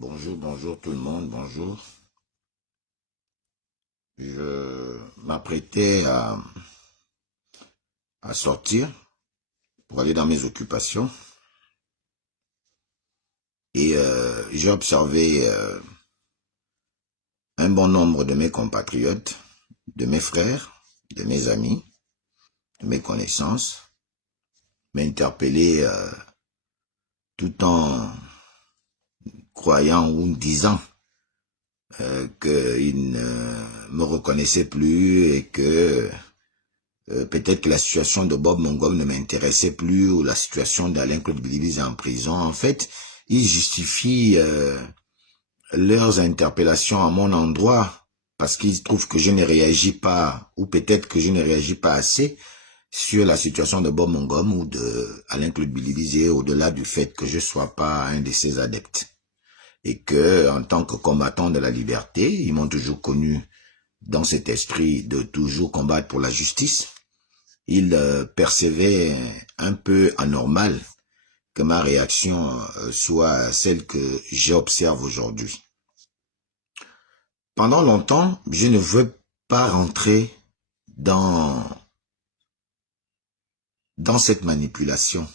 Bonjour tout le monde, bonjour. Je m'apprêtais à sortir pour aller dans mes occupations et j'ai observé un bon nombre de mes compatriotes, de mes frères, de mes amis, de mes connaissances m'interpeller tout en croyant ou disant qu'ils ne me reconnaissaient plus et que peut-être que la situation de Bob Mongom ne m'intéressait plus ou la situation d'Alain-Claude Bilibi en prison. En fait, ils justifient leurs interpellations à mon endroit parce qu'ils trouvent que je ne réagis pas ou peut-être que je ne réagis pas assez sur la situation de Bob Mongom ou de Alain-Claude Bilibi au-delà du fait que je sois pas un de ses adeptes. Et que, en tant que combattant de la liberté, ils m'ont toujours connu dans cet esprit de toujours combattre pour la justice. Ils percevaient un peu anormal que ma réaction soit celle que j'observe aujourd'hui. Pendant longtemps, je ne veux pas rentrer dans cette manipulation.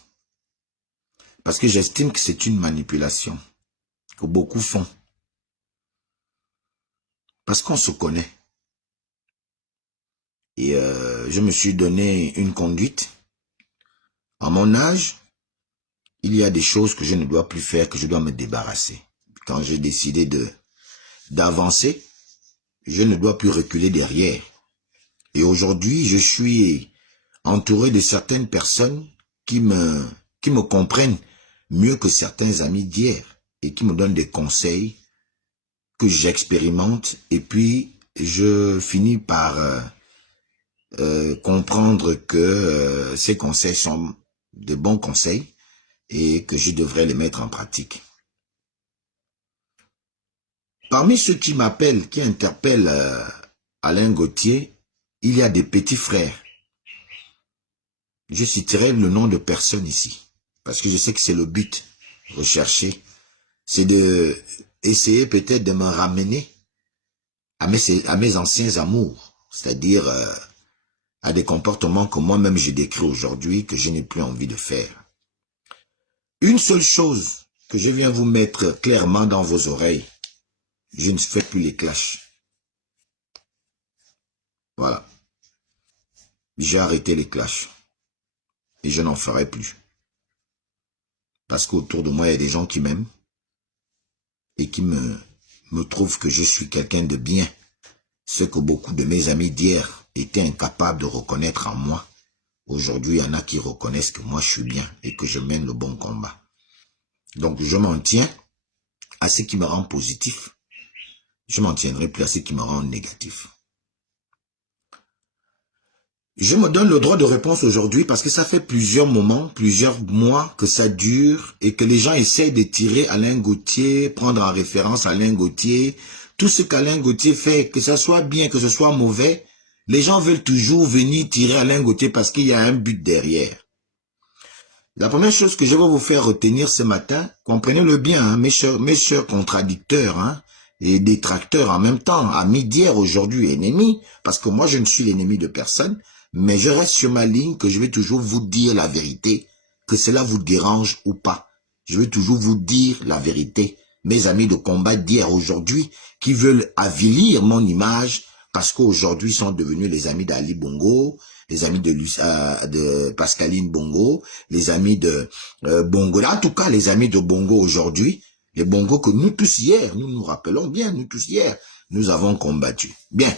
Parce que j'estime que c'est une manipulation que beaucoup font. Parce qu'on se connaît. Et je me suis donné une conduite. À mon âge, il y a des choses que je ne dois plus faire, que je dois me débarrasser. Quand j'ai décidé d'avancer, je ne dois plus reculer derrière. Et aujourd'hui, je suis entouré de certaines personnes qui me comprennent mieux que certains amis d'hier et qui me donnent des conseils que j'expérimente et puis je finis par comprendre que ces conseils sont de bons conseils et que je devrais les mettre en pratique. Parmi ceux qui m'appellent, qui interpellent Alain Gauthier, il y a des petits frères. Je citerai le nom de personne ici, parce que je sais que c'est le but recherché. C'est de essayer peut-être de me ramener à mes anciens amours, c'est-à-dire à des comportements que moi-même je décris aujourd'hui, que je n'ai plus envie de faire. Une seule chose que je viens vous mettre clairement dans vos oreilles, je ne fais plus les clashs. Voilà. J'ai arrêté les clashs. Et je n'en ferai plus. Parce qu'autour de moi, il y a des gens qui m'aiment et qui me trouvent que je suis quelqu'un de bien. Ce que beaucoup de mes amis d'hier étaient incapables de reconnaître en moi. Aujourd'hui, il y en a qui reconnaissent que moi, je suis bien et que je mène le bon combat. Donc, je m'en tiens à ce qui me rend positif. Je m'en tiendrai plus à ce qui me rend négatif. Je me donne le droit de réponse aujourd'hui parce que ça fait plusieurs moments, plusieurs mois que ça dure et que les gens essayent de tirer Alain Gauthier, prendre en référence Alain Gauthier. Tout ce qu'Alain Gauthier fait, que ça soit bien, que ce soit mauvais, les gens veulent toujours venir tirer Alain Gauthier parce qu'il y a un but derrière. La première chose que je vais vous faire retenir ce matin, comprenez-le bien, hein, mes chers contradicteurs, hein, et détracteurs en même temps, amis d'hier, aujourd'hui ennemis, parce que moi je ne suis l'ennemi de personne, mais je reste sur ma ligne que je vais toujours vous dire la vérité, que cela vous dérange ou pas. Je vais toujours vous dire la vérité. Mes amis de combat d'hier, aujourd'hui, qui veulent avilir mon image, parce qu'aujourd'hui sont devenus les amis d'Ali Bongo, les amis de Pascaline Bongo, les amis de Bongo, en tout cas les amis de Bongo aujourd'hui, les Bongo que nous tous hier, nous nous rappelons bien, nous tous hier, nous avons combattu. Bien,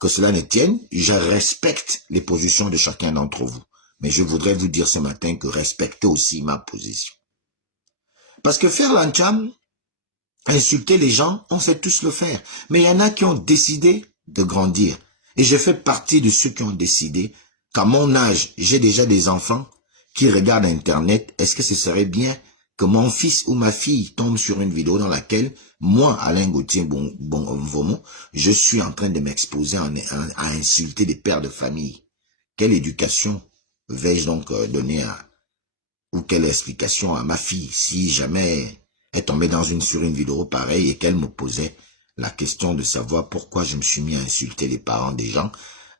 que cela ne tienne, je respecte les positions de chacun d'entre vous. Mais je voudrais vous dire ce matin que respectez aussi ma position. Parce que faire l'ancham, insulter les gens, on sait tous le faire. Mais il y en a qui ont décidé de grandir. Et je fais partie de ceux qui ont décidé qu'à mon âge, j'ai déjà des enfants qui regardent Internet. Est-ce que ce serait bien que mon fils ou ma fille tombe sur une vidéo dans laquelle moi, Alain Gauthier Bonvomo, je suis en train de m'exposer à insulter des pères de famille? Quelle éducation vais-je donc donner ou quelle explication à ma fille si jamais est tombée sur une vidéo pareille et qu'elle me posait la question de savoir pourquoi je me suis mis à insulter les parents des gens,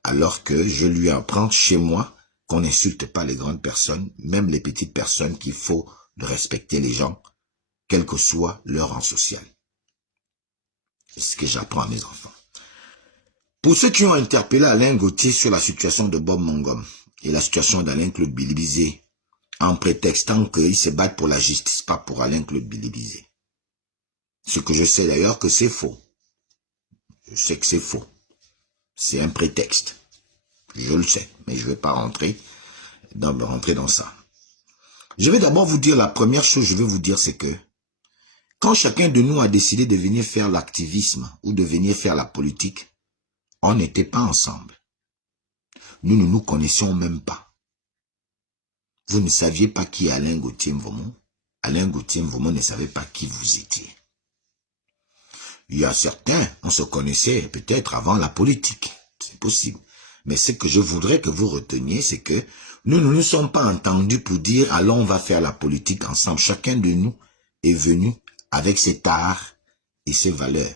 alors que je lui apprends chez moi qu'on n'insulte pas les grandes personnes, même les petites personnes, qu'il faut respecter les gens, quel que soit leur rang social. C'est ce que j'apprends à mes enfants. Pour ceux qui ont interpellé Alain Gauthier sur la situation de Bob Mangom et la situation d'Alain-Claude Bilibizé, en prétextant qu'ils se battent pour la justice, pas pour Alain-Claude Bilibizé. Ce que je sais d'ailleurs que c'est faux. Je sais que c'est faux. C'est un prétexte. Je le sais, mais je ne vais pas rentrer dans ça. Je vais d'abord vous dire, la première chose que je vais vous dire, c'est que quand chacun de nous a décidé de venir faire l'activisme ou de venir faire la politique, on n'était pas ensemble. Nous ne nous connaissions même pas. Vous ne saviez pas qui est Alain Gauthier Mvomon. Alain Gauthier Mvomon ne savait pas qui vous étiez. Il y a certains, on se connaissait peut-être avant la politique. C'est possible. Mais ce que je voudrais que vous reteniez, c'est que nous ne nous sommes pas entendus pour dire « allons, on va faire la politique ensemble ». Chacun de nous est venu avec ses tares et ses valeurs.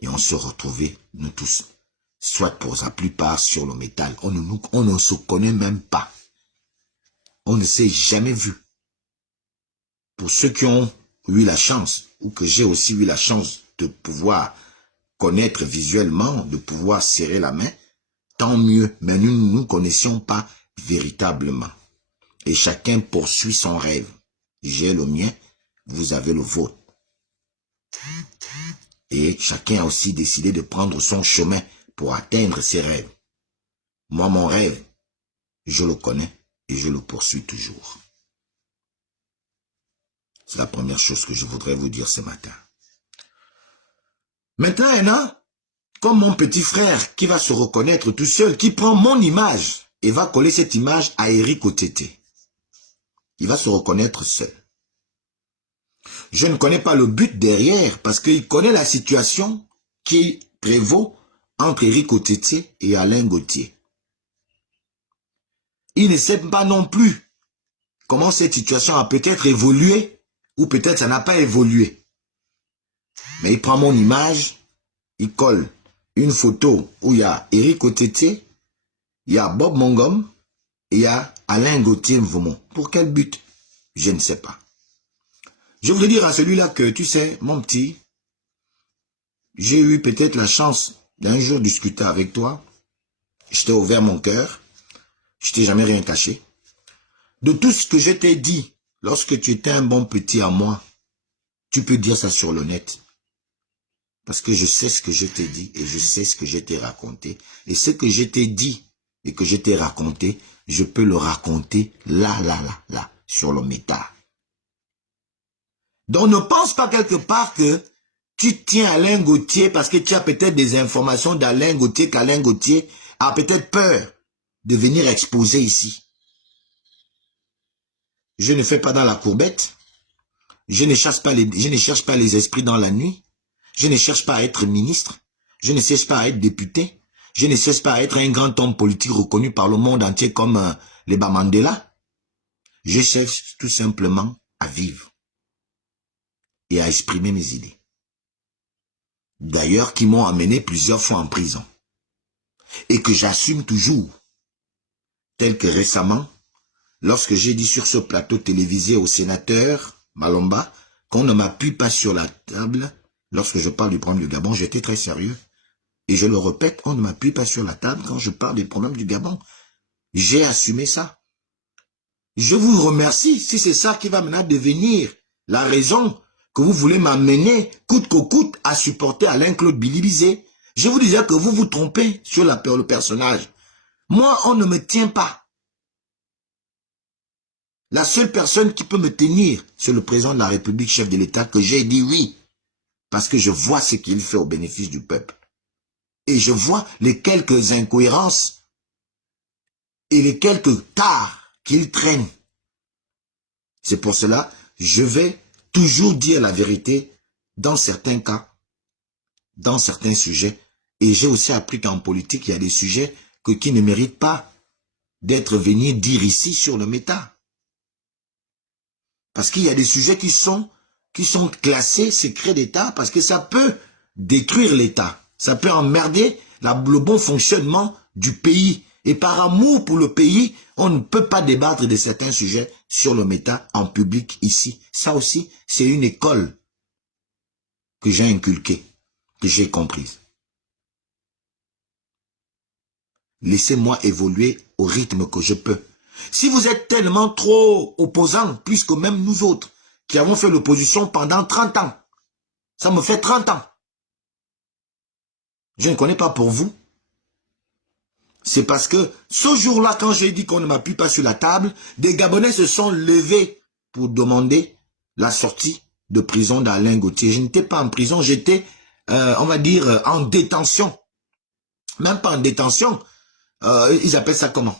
Et on se retrouvait, nous tous, soit pour la plupart sur le métal. On ne se connaît même pas. On ne s'est jamais vu. Pour ceux qui ont eu la chance, ou que j'ai aussi eu la chance de pouvoir connaître visuellement, de pouvoir serrer la main, tant mieux, mais nous ne nous connaissions pas véritablement. Et chacun poursuit son rêve. J'ai le mien, vous avez le vôtre. Et chacun a aussi décidé de prendre son chemin pour atteindre ses rêves. Moi, mon rêve, je le connais et je le poursuis toujours. C'est la première chose que je voudrais vous dire ce matin. Maintenant, il y en a, comme mon petit frère, qui va se reconnaître tout seul, qui prend mon image et va coller cette image à Eric Otété. Il va se reconnaître seul. Je ne connais pas le but derrière, parce qu'il connaît la situation qui prévaut entre Eric Otété et Alain Gauthier. Il ne sait pas non plus comment cette situation a peut-être évolué, ou peut-être ça n'a pas évolué. Mais il prend mon image, il colle une photo où il y a Eric Otété, il y a Bob Mangom, et il y a Alain Gauthier Mvomon. Pour quel but? Je ne sais pas. Je voulais dire à celui-là que, tu sais, mon petit, j'ai eu peut-être la chance d'un jour discuter avec toi. Je t'ai ouvert mon cœur. Je t'ai jamais rien caché. De tout ce que je t'ai dit, lorsque tu étais un bon petit à moi, tu peux dire ça sur le net. Parce que je sais ce que je t'ai dit et je sais ce que je t'ai raconté. Et ce que je t'ai dit et que je t'ai raconté, je peux le raconter là, sur le métal. Donc ne pense pas quelque part que tu tiens Alain Gauthier parce que tu as peut-être des informations d'Alain Gauthier, qu'Alain Gauthier a peut-être peur de venir exposer ici. Je ne fais pas dans la courbette. Je ne cherche pas les esprits dans la nuit. Je ne cherche pas à être ministre. Je ne cherche pas à être député. Je ne cherche pas à être un grand homme politique reconnu par le monde entier comme les Mandela. Je cherche tout simplement à vivre et à exprimer mes idées. D'ailleurs, qui m'ont amené plusieurs fois en prison. Et que j'assume toujours. Tel que récemment, lorsque j'ai dit sur ce plateau télévisé au sénateur Malomba qu'on ne m'appuie pas sur la table, lorsque je parle du problème du Gabon, j'étais très sérieux. Et je le répète, on ne m'appuie pas sur la table quand je parle des problèmes du Gabon. J'ai assumé ça. Je vous remercie si c'est ça qui va maintenant devenir la raison que vous voulez m'amener coûte que coûte à supporter Alain-Claude Bilibizé. Je vous disais que vous vous trompez sur le personnage. Moi, on ne me tient pas. La seule personne qui peut me tenir, c'est le président de la République, chef de l'État, que j'ai dit oui. Parce que je vois ce qu'il fait au bénéfice du peuple. Et je vois les quelques incohérences et les quelques tares qu'il traîne. C'est pour cela, je vais toujours dire la vérité dans certains cas, dans certains sujets. Et j'ai aussi appris qu'en politique, il y a des sujets qui ne méritent pas d'être venus dire ici sur le méta. Parce qu'il y a des sujets qui sont classés secrets d'État parce que ça peut détruire l'État. Ça peut emmerder le bon fonctionnement du pays. Et par amour pour le pays, on ne peut pas débattre de certains sujets sur le méta en public ici. Ça aussi, c'est une école que j'ai inculquée, que j'ai comprise. Laissez-moi évoluer au rythme que je peux. Si vous êtes tellement trop opposants, plus que même nous autres, qui avons fait l'opposition pendant 30 ans, ça me fait 30 ans. Je ne connais pas pour vous. C'est parce que ce jour-là, quand j'ai dit qu'on ne m'appuie pas sur la table, des Gabonais se sont levés pour demander la sortie de prison d'Alain Gauthier. Je n'étais pas en prison, j'étais, on va dire, en détention. Même pas en détention. Ils appellent ça comment?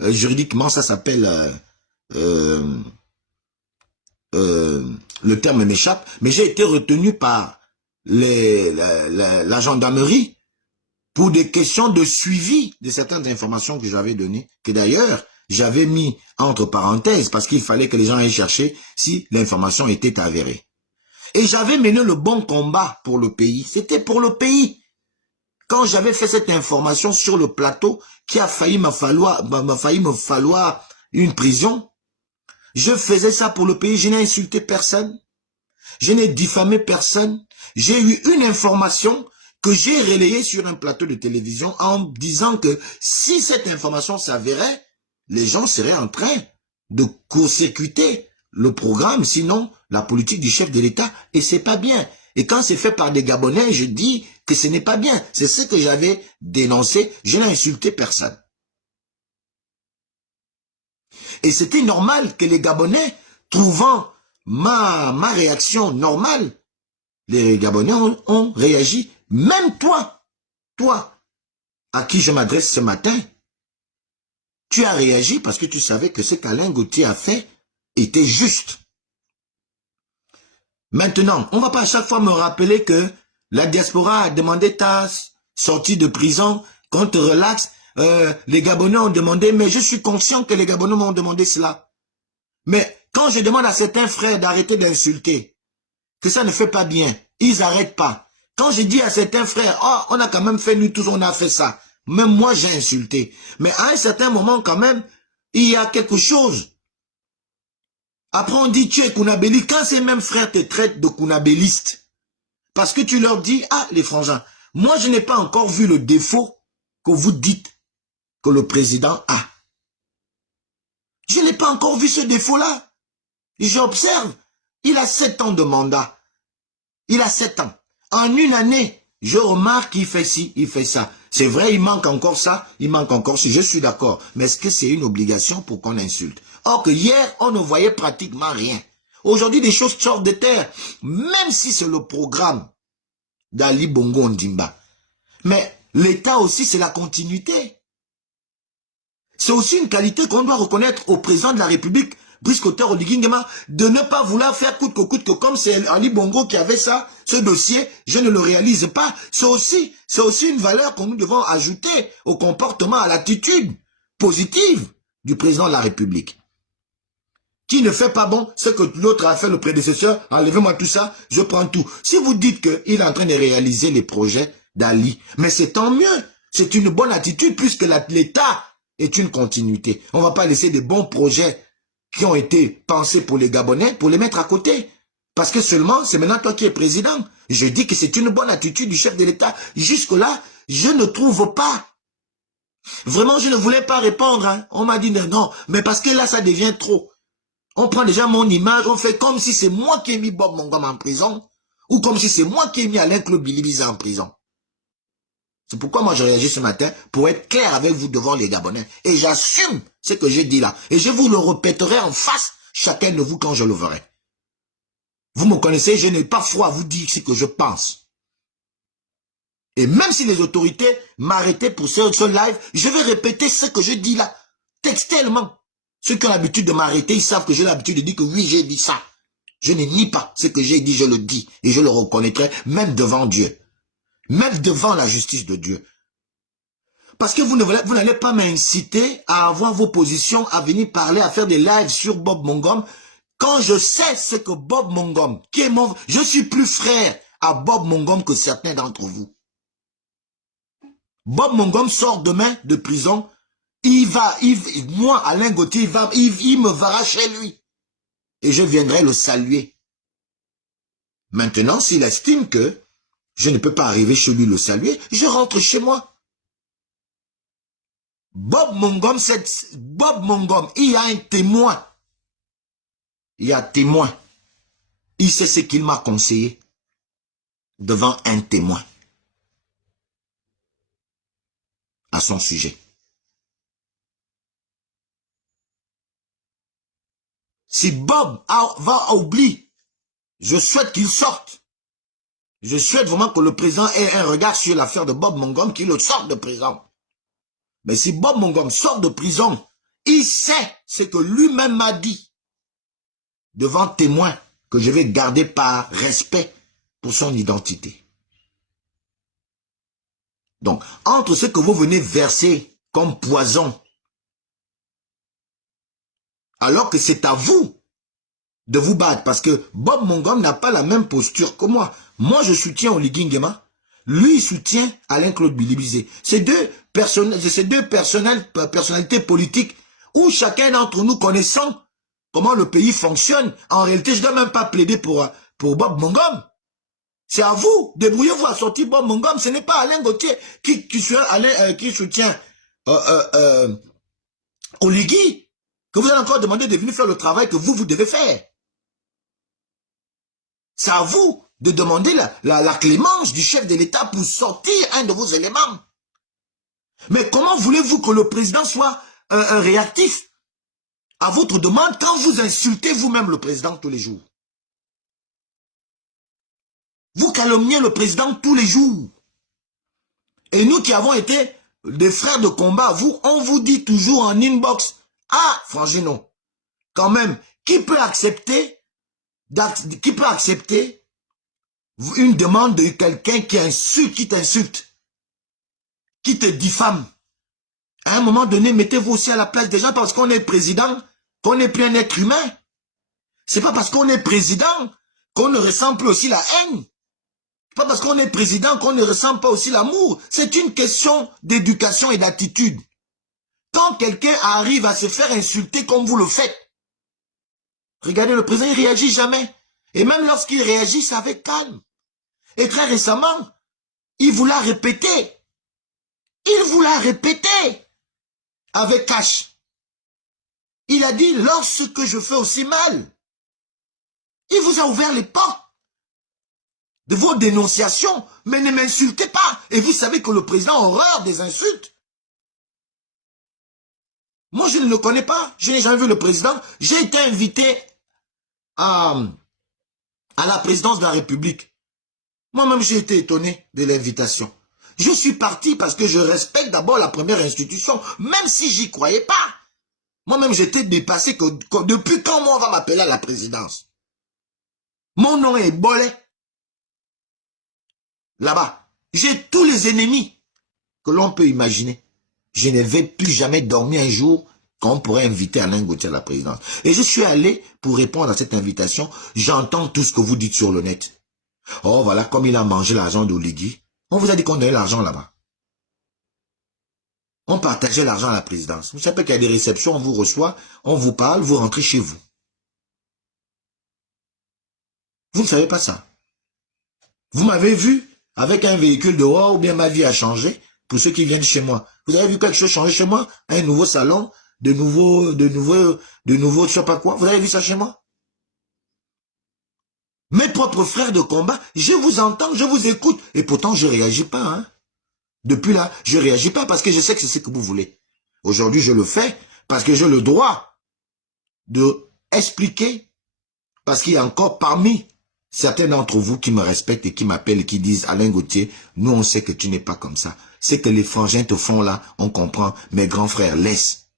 Juridiquement, ça s'appelle... le terme m'échappe. Mais j'ai été retenu par la gendarmerie pour des questions de suivi de certaines informations que j'avais données, que d'ailleurs, j'avais mis entre parenthèses, parce qu'il fallait que les gens aillent chercher si l'information était avérée. Et j'avais mené le bon combat pour le pays. C'était pour le pays. Quand j'avais fait cette information sur le plateau, qui a failli me falloir une prison, je faisais ça pour le pays. Je n'ai insulté personne. Je n'ai diffamé personne. J'ai eu une information que j'ai relayée sur un plateau de télévision en disant que si cette information s'avérait, les gens seraient en train de court-circuiter le programme, sinon la politique du chef de l'État, et c'est pas bien. Et quand c'est fait par des Gabonais, je dis que ce n'est pas bien. C'est ce que j'avais dénoncé. Je n'ai insulté personne. Et c'était normal que les Gabonais, trouvant ma réaction normale, les Gabonais ont réagi. Même toi, à qui je m'adresse ce matin, tu as réagi parce que tu savais que ce qu'Alain Gauthier a fait était juste. Maintenant, on ne va pas à chaque fois me rappeler que la diaspora a demandé ta sortie de prison, qu'on te relaxe. Les Gabonais ont demandé, mais je suis conscient que les Gabonais m'ont demandé cela. Mais quand je demande à certains frères d'arrêter d'insulter, que ça ne fait pas bien, ils n'arrêtent pas. Quand je dis à certains frères, oh, on a quand même fait, nous tous, on a fait ça. Même moi, j'ai insulté. Mais à un certain moment, quand même, il y a quelque chose. Après, on dit, tu es Kounabéli. Quand ces mêmes frères te traitent de Kounabéliste, parce que tu leur dis, ah, les frangins, moi, je n'ai pas encore vu le défaut que vous dites que le président a. Je n'ai pas encore vu ce défaut-là. J'observe. Il a 7 ans de mandat. Il a 7 ans. En une année, je remarque qu'il fait ci, il fait ça. C'est vrai, il manque encore ça, il manque encore ci. Je suis d'accord. Mais est-ce que c'est une obligation pour qu'on insulte? Or que hier, on ne voyait pratiquement rien. Aujourd'hui, des choses sortent de terre. Même si c'est le programme d'Ali Bongo Ondimba. Mais l'État aussi, c'est la continuité. C'est aussi une qualité qu'on doit reconnaître au président de la République, Brice Clotaire Oligui Nguema, de ne pas vouloir faire coûte que comme c'est Ali Bongo qui avait ça, ce dossier, je ne le réalise pas. C'est aussi une valeur que nous devons ajouter au comportement, à l'attitude positive du président de la République. Qui ne fait pas bon ce que l'autre a fait, le prédécesseur, enlevez-moi tout ça, je prends tout. Si vous dites qu'il est en train de réaliser les projets d'Ali, mais c'est tant mieux. C'est une bonne attitude puisque l'État est une continuité. On ne va pas laisser des bons projets qui ont été pensés pour les Gabonais, pour les mettre à côté. Parce que seulement, c'est maintenant toi qui es président. Je dis que c'est une bonne attitude du chef de l'État. Jusque-là, je ne trouve pas. Vraiment, je ne voulais pas répondre. Hein. On m'a dit non, mais parce que là, ça devient trop. On prend déjà mon image, on fait comme si c'est moi qui ai mis Bob Mongom en prison, ou comme si c'est moi qui ai mis Alain Claude Bilibiza en prison. C'est pourquoi moi je réagis ce matin pour être clair avec vous devant les Gabonais. Et j'assume ce que j'ai dit là. Et je vous le répéterai en face, chacun de vous quand je le verrai. Vous me connaissez, je n'ai pas froid à vous dire ce que je pense. Et même si les autorités m'arrêtaient pour ce live, je vais répéter ce que je dis là, textuellement. Ceux qui ont l'habitude de m'arrêter, ils savent que j'ai l'habitude de dire que oui, j'ai dit ça. Je ne nie pas ce que j'ai dit, je le dis. Et je le reconnaîtrai même devant Dieu. Même devant la justice de Dieu. Parce que vous n'allez pas m'inciter à avoir vos positions, à venir parler, à faire des lives sur Bob Mongom. Quand je sais ce que Bob Mongom, qui est mon... Je suis plus frère à Bob Mongom que certains d'entre vous. Bob Mongom sort demain de prison. Moi, Alain Gauthier, il me verra chez lui. Et je viendrai le saluer. Maintenant, s'il estime que je ne peux pas arriver chez lui le saluer, je rentre chez moi. Bob Mongom, il y a un témoin. Il y a un témoin. Il sait ce qu'il m'a conseillé devant un témoin à son sujet. Si Bob va oublier, je souhaite qu'il sorte. Je souhaite vraiment que le président ait un regard sur l'affaire de Bob Mongom, qu'il le sorte de prison. Mais si Bob Mongom sort de prison, il sait ce que lui-même m'a dit devant témoin que je vais garder par respect pour son identité. Donc, entre ce que vous venez verser comme poison, alors que c'est à vous de vous battre, parce que Bob Mongom n'a pas la même posture que moi. Moi, je soutiens Oligui Nguema. Lui, il soutient Alain-Claude Bilibizé. Ces deux personnalités politiques où chacun d'entre nous connaissant comment le pays fonctionne, en réalité, je ne dois même pas plaider pour Bob Mongom. C'est à vous. Débrouillez-vous à sortir Bob Mongom. Ce n'est pas Alain Gauthier qui soutient Oligui, que vous allez encore demander de venir faire le travail que vous devez faire. C'est à vous de demander la clémence du chef de l'État pour sortir un de vos éléments. Mais comment voulez-vous que le président soit réactif à votre demande quand vous insultez vous-même le président tous les jours? Vous calomniez le président tous les jours. Et nous qui avons été des frères de combat, on vous dit toujours en inbox, ah, Frangino, quand même, qui peut accepter une demande de quelqu'un qui t'insulte, qui te diffame? À un moment donné, mettez-vous aussi à la place des gens parce qu'on est président, qu'on n'est plus un être humain. C'est pas parce qu'on est président qu'on ne ressent plus aussi la haine. C'est pas parce qu'on est président qu'on ne ressent pas aussi l'amour. C'est une question d'éducation et d'attitude. Quand quelqu'un arrive à se faire insulter comme vous le faites, regardez, le président, il ne réagit jamais. Et même lorsqu'il réagit, c'est avec calme. Et très récemment, il vous l'a répété. Il vous l'a répété avec cash. Il a dit, lorsque je fais aussi mal, il vous a ouvert les portes de vos dénonciations, mais ne m'insultez pas. Et vous savez que le président a horreur des insultes. Moi, je ne le connais pas. Je n'ai jamais vu le président. J'ai été invité à la présidence de la République. Moi-même, j'ai été étonné de l'invitation. Je suis parti parce que je respecte d'abord la première institution, même si j'y croyais pas. Moi-même, j'étais dépassé que depuis quand moi on va m'appeler à la présidence? Mon nom est Bolé. Là-bas, j'ai tous les ennemis que l'on peut imaginer. Je ne vais plus jamais dormir un jour quand on pourrait inviter Alain Gauthier à la présidence. Et je suis allé pour répondre à cette invitation. J'entends tout ce que vous dites sur le net. Oh, voilà, comme il a mangé l'argent d'Oligui. On vous a dit qu'on donnait l'argent là-bas. On partageait l'argent à la présidence. Vous savez qu'il y a des réceptions, on vous reçoit, on vous parle, vous rentrez chez vous. Vous ne savez pas ça. Vous m'avez vu avec un véhicule dehors ou bien ma vie a changé pour ceux qui viennent chez moi. Vous avez vu quelque chose changer chez moi? Un nouveau salon, de nouveau, je sais pas quoi. Vous avez vu ça chez moi? Mes propres frères de combat, je vous entends, je vous écoute. Et pourtant, je ne réagis pas. Hein. Depuis là, je ne réagis pas parce que je sais que c'est ce que vous voulez. Aujourd'hui, je le fais parce que j'ai le droit de expliquer. Parce qu'il y a encore parmi certains d'entre vous qui me respectent et qui m'appellent et qui disent, Alain Gauthier, nous on sait que tu n'es pas comme ça. C'est que les frangins te font là, on comprend, mes grands frères, laisse.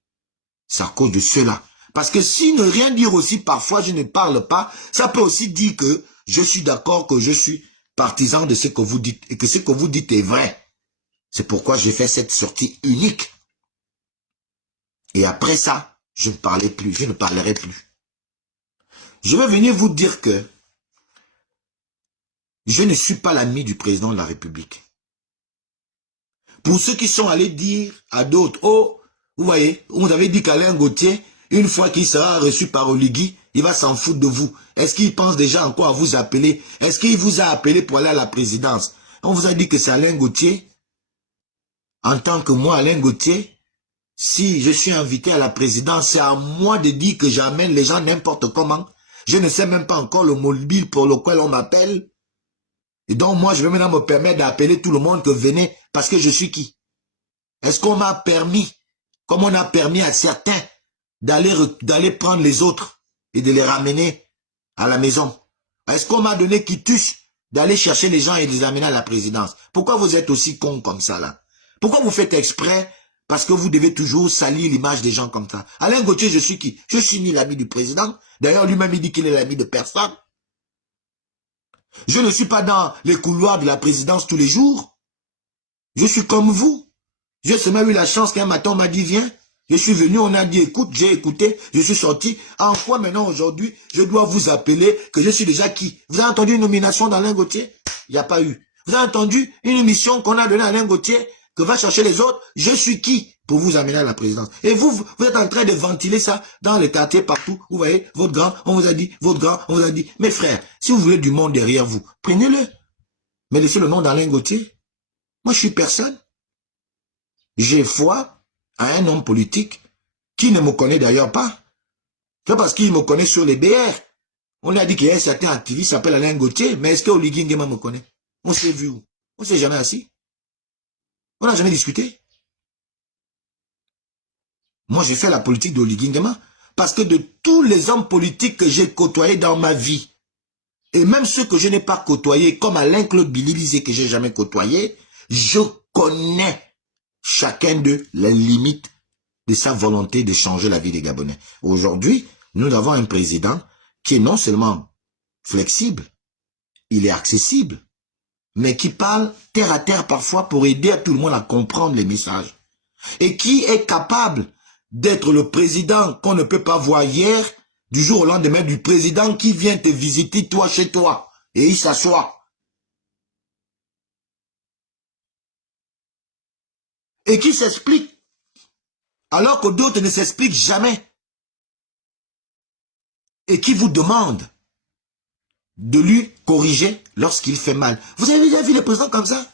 C'est à cause de cela. Parce que si ne rien dire aussi, parfois je ne parle pas, ça peut aussi dire que je suis d'accord, que je suis partisan de ce que vous dites et que ce que vous dites est vrai. C'est pourquoi j'ai fait cette sortie unique. Et après ça, je ne parlais plus, je ne parlerai plus. Je vais venir vous dire que je ne suis pas l'ami du président de la République. Pour ceux qui sont allés dire à d'autres, oh, vous voyez, vous avez dit qu'Alain Gauthier, une fois qu'il sera reçu par Oligui, il va s'en foutre de vous. Est-ce qu'il pense déjà encore à vous appeler? Est-ce qu'il vous a appelé pour aller à la présidence? On vous a dit que c'est Alain Gauthier. En tant que moi, Alain Gauthier, si je suis invité à la présidence, c'est à moi de dire que j'amène les gens n'importe comment. Je ne sais même pas encore le mobile pour lequel on m'appelle. Et donc moi, je vais maintenant me permettre d'appeler tout le monde que venez parce que je suis qui? Est-ce qu'on m'a permis, comme on a permis à certains, d'aller prendre les autres et de les ramener à la maison? Est-ce qu'on m'a donné quitus d'aller chercher les gens et de les amener à la présidence? Pourquoi vous êtes aussi cons comme ça là? Pourquoi vous faites exprès? Parce que vous devez toujours salir l'image des gens comme ça. Alain Gauthier, je suis qui? Je suis ni l'ami du président. D'ailleurs, lui-même, il dit qu'il est l'ami de personne. Je ne suis pas dans les couloirs de la présidence tous les jours. Je suis comme vous. J'ai seulement eu la chance qu'un matin, on m'a dit, viens. Je suis venu, on a dit, écoute, j'ai écouté, je suis sorti. En quoi maintenant, aujourd'hui, je dois vous appeler que je suis déjà qui? Vous avez entendu une nomination d'Alain Gauthier? Il n'y a pas eu. Vous avez entendu une émission qu'on a donnée à Alain Gauthier que va chercher les autres? Je suis qui pour vous amener à la présidence? Et vous êtes en train de ventiler ça dans les quartiers partout. Vous voyez, votre grand, on vous a dit, votre grand, on vous a dit. Mes frères, si vous voulez du monde derrière vous, prenez-le. Mais laissez le nom d'Alain Gauthier. Moi, je suis personne. J'ai foi à un homme politique qui ne me connaît d'ailleurs pas. C'est parce qu'il me connaît sur les BR. On a dit qu'il y a un certain activiste qui s'appelle Alain Gauthier, mais est-ce que Oligui Nguema me connaît? On s'est vu où? On s'est jamais assis. On n'a jamais discuté. Moi, j'ai fait la politique d'Oligui Nguema parce que de tous les hommes politiques que j'ai côtoyés dans ma vie, et même ceux que je n'ai pas côtoyés, comme Alain-Claude Bilibizé que j'ai jamais côtoyé, je connais chacun d'eux les limites de sa volonté de changer la vie des Gabonais. Aujourd'hui, nous avons un président qui est non seulement flexible, il est accessible, mais qui parle terre à terre parfois pour aider à tout le monde à comprendre les messages. Et qui est capable d'être le président qu'on ne peut pas voir hier, du jour au lendemain, du président qui vient te visiter toi chez toi, et il s'assoit. Et qui s'explique, alors que d'autres ne s'expliquent jamais. Et qui vous demande de lui corriger lorsqu'il fait mal. Vous avez déjà vu les présidents comme ça?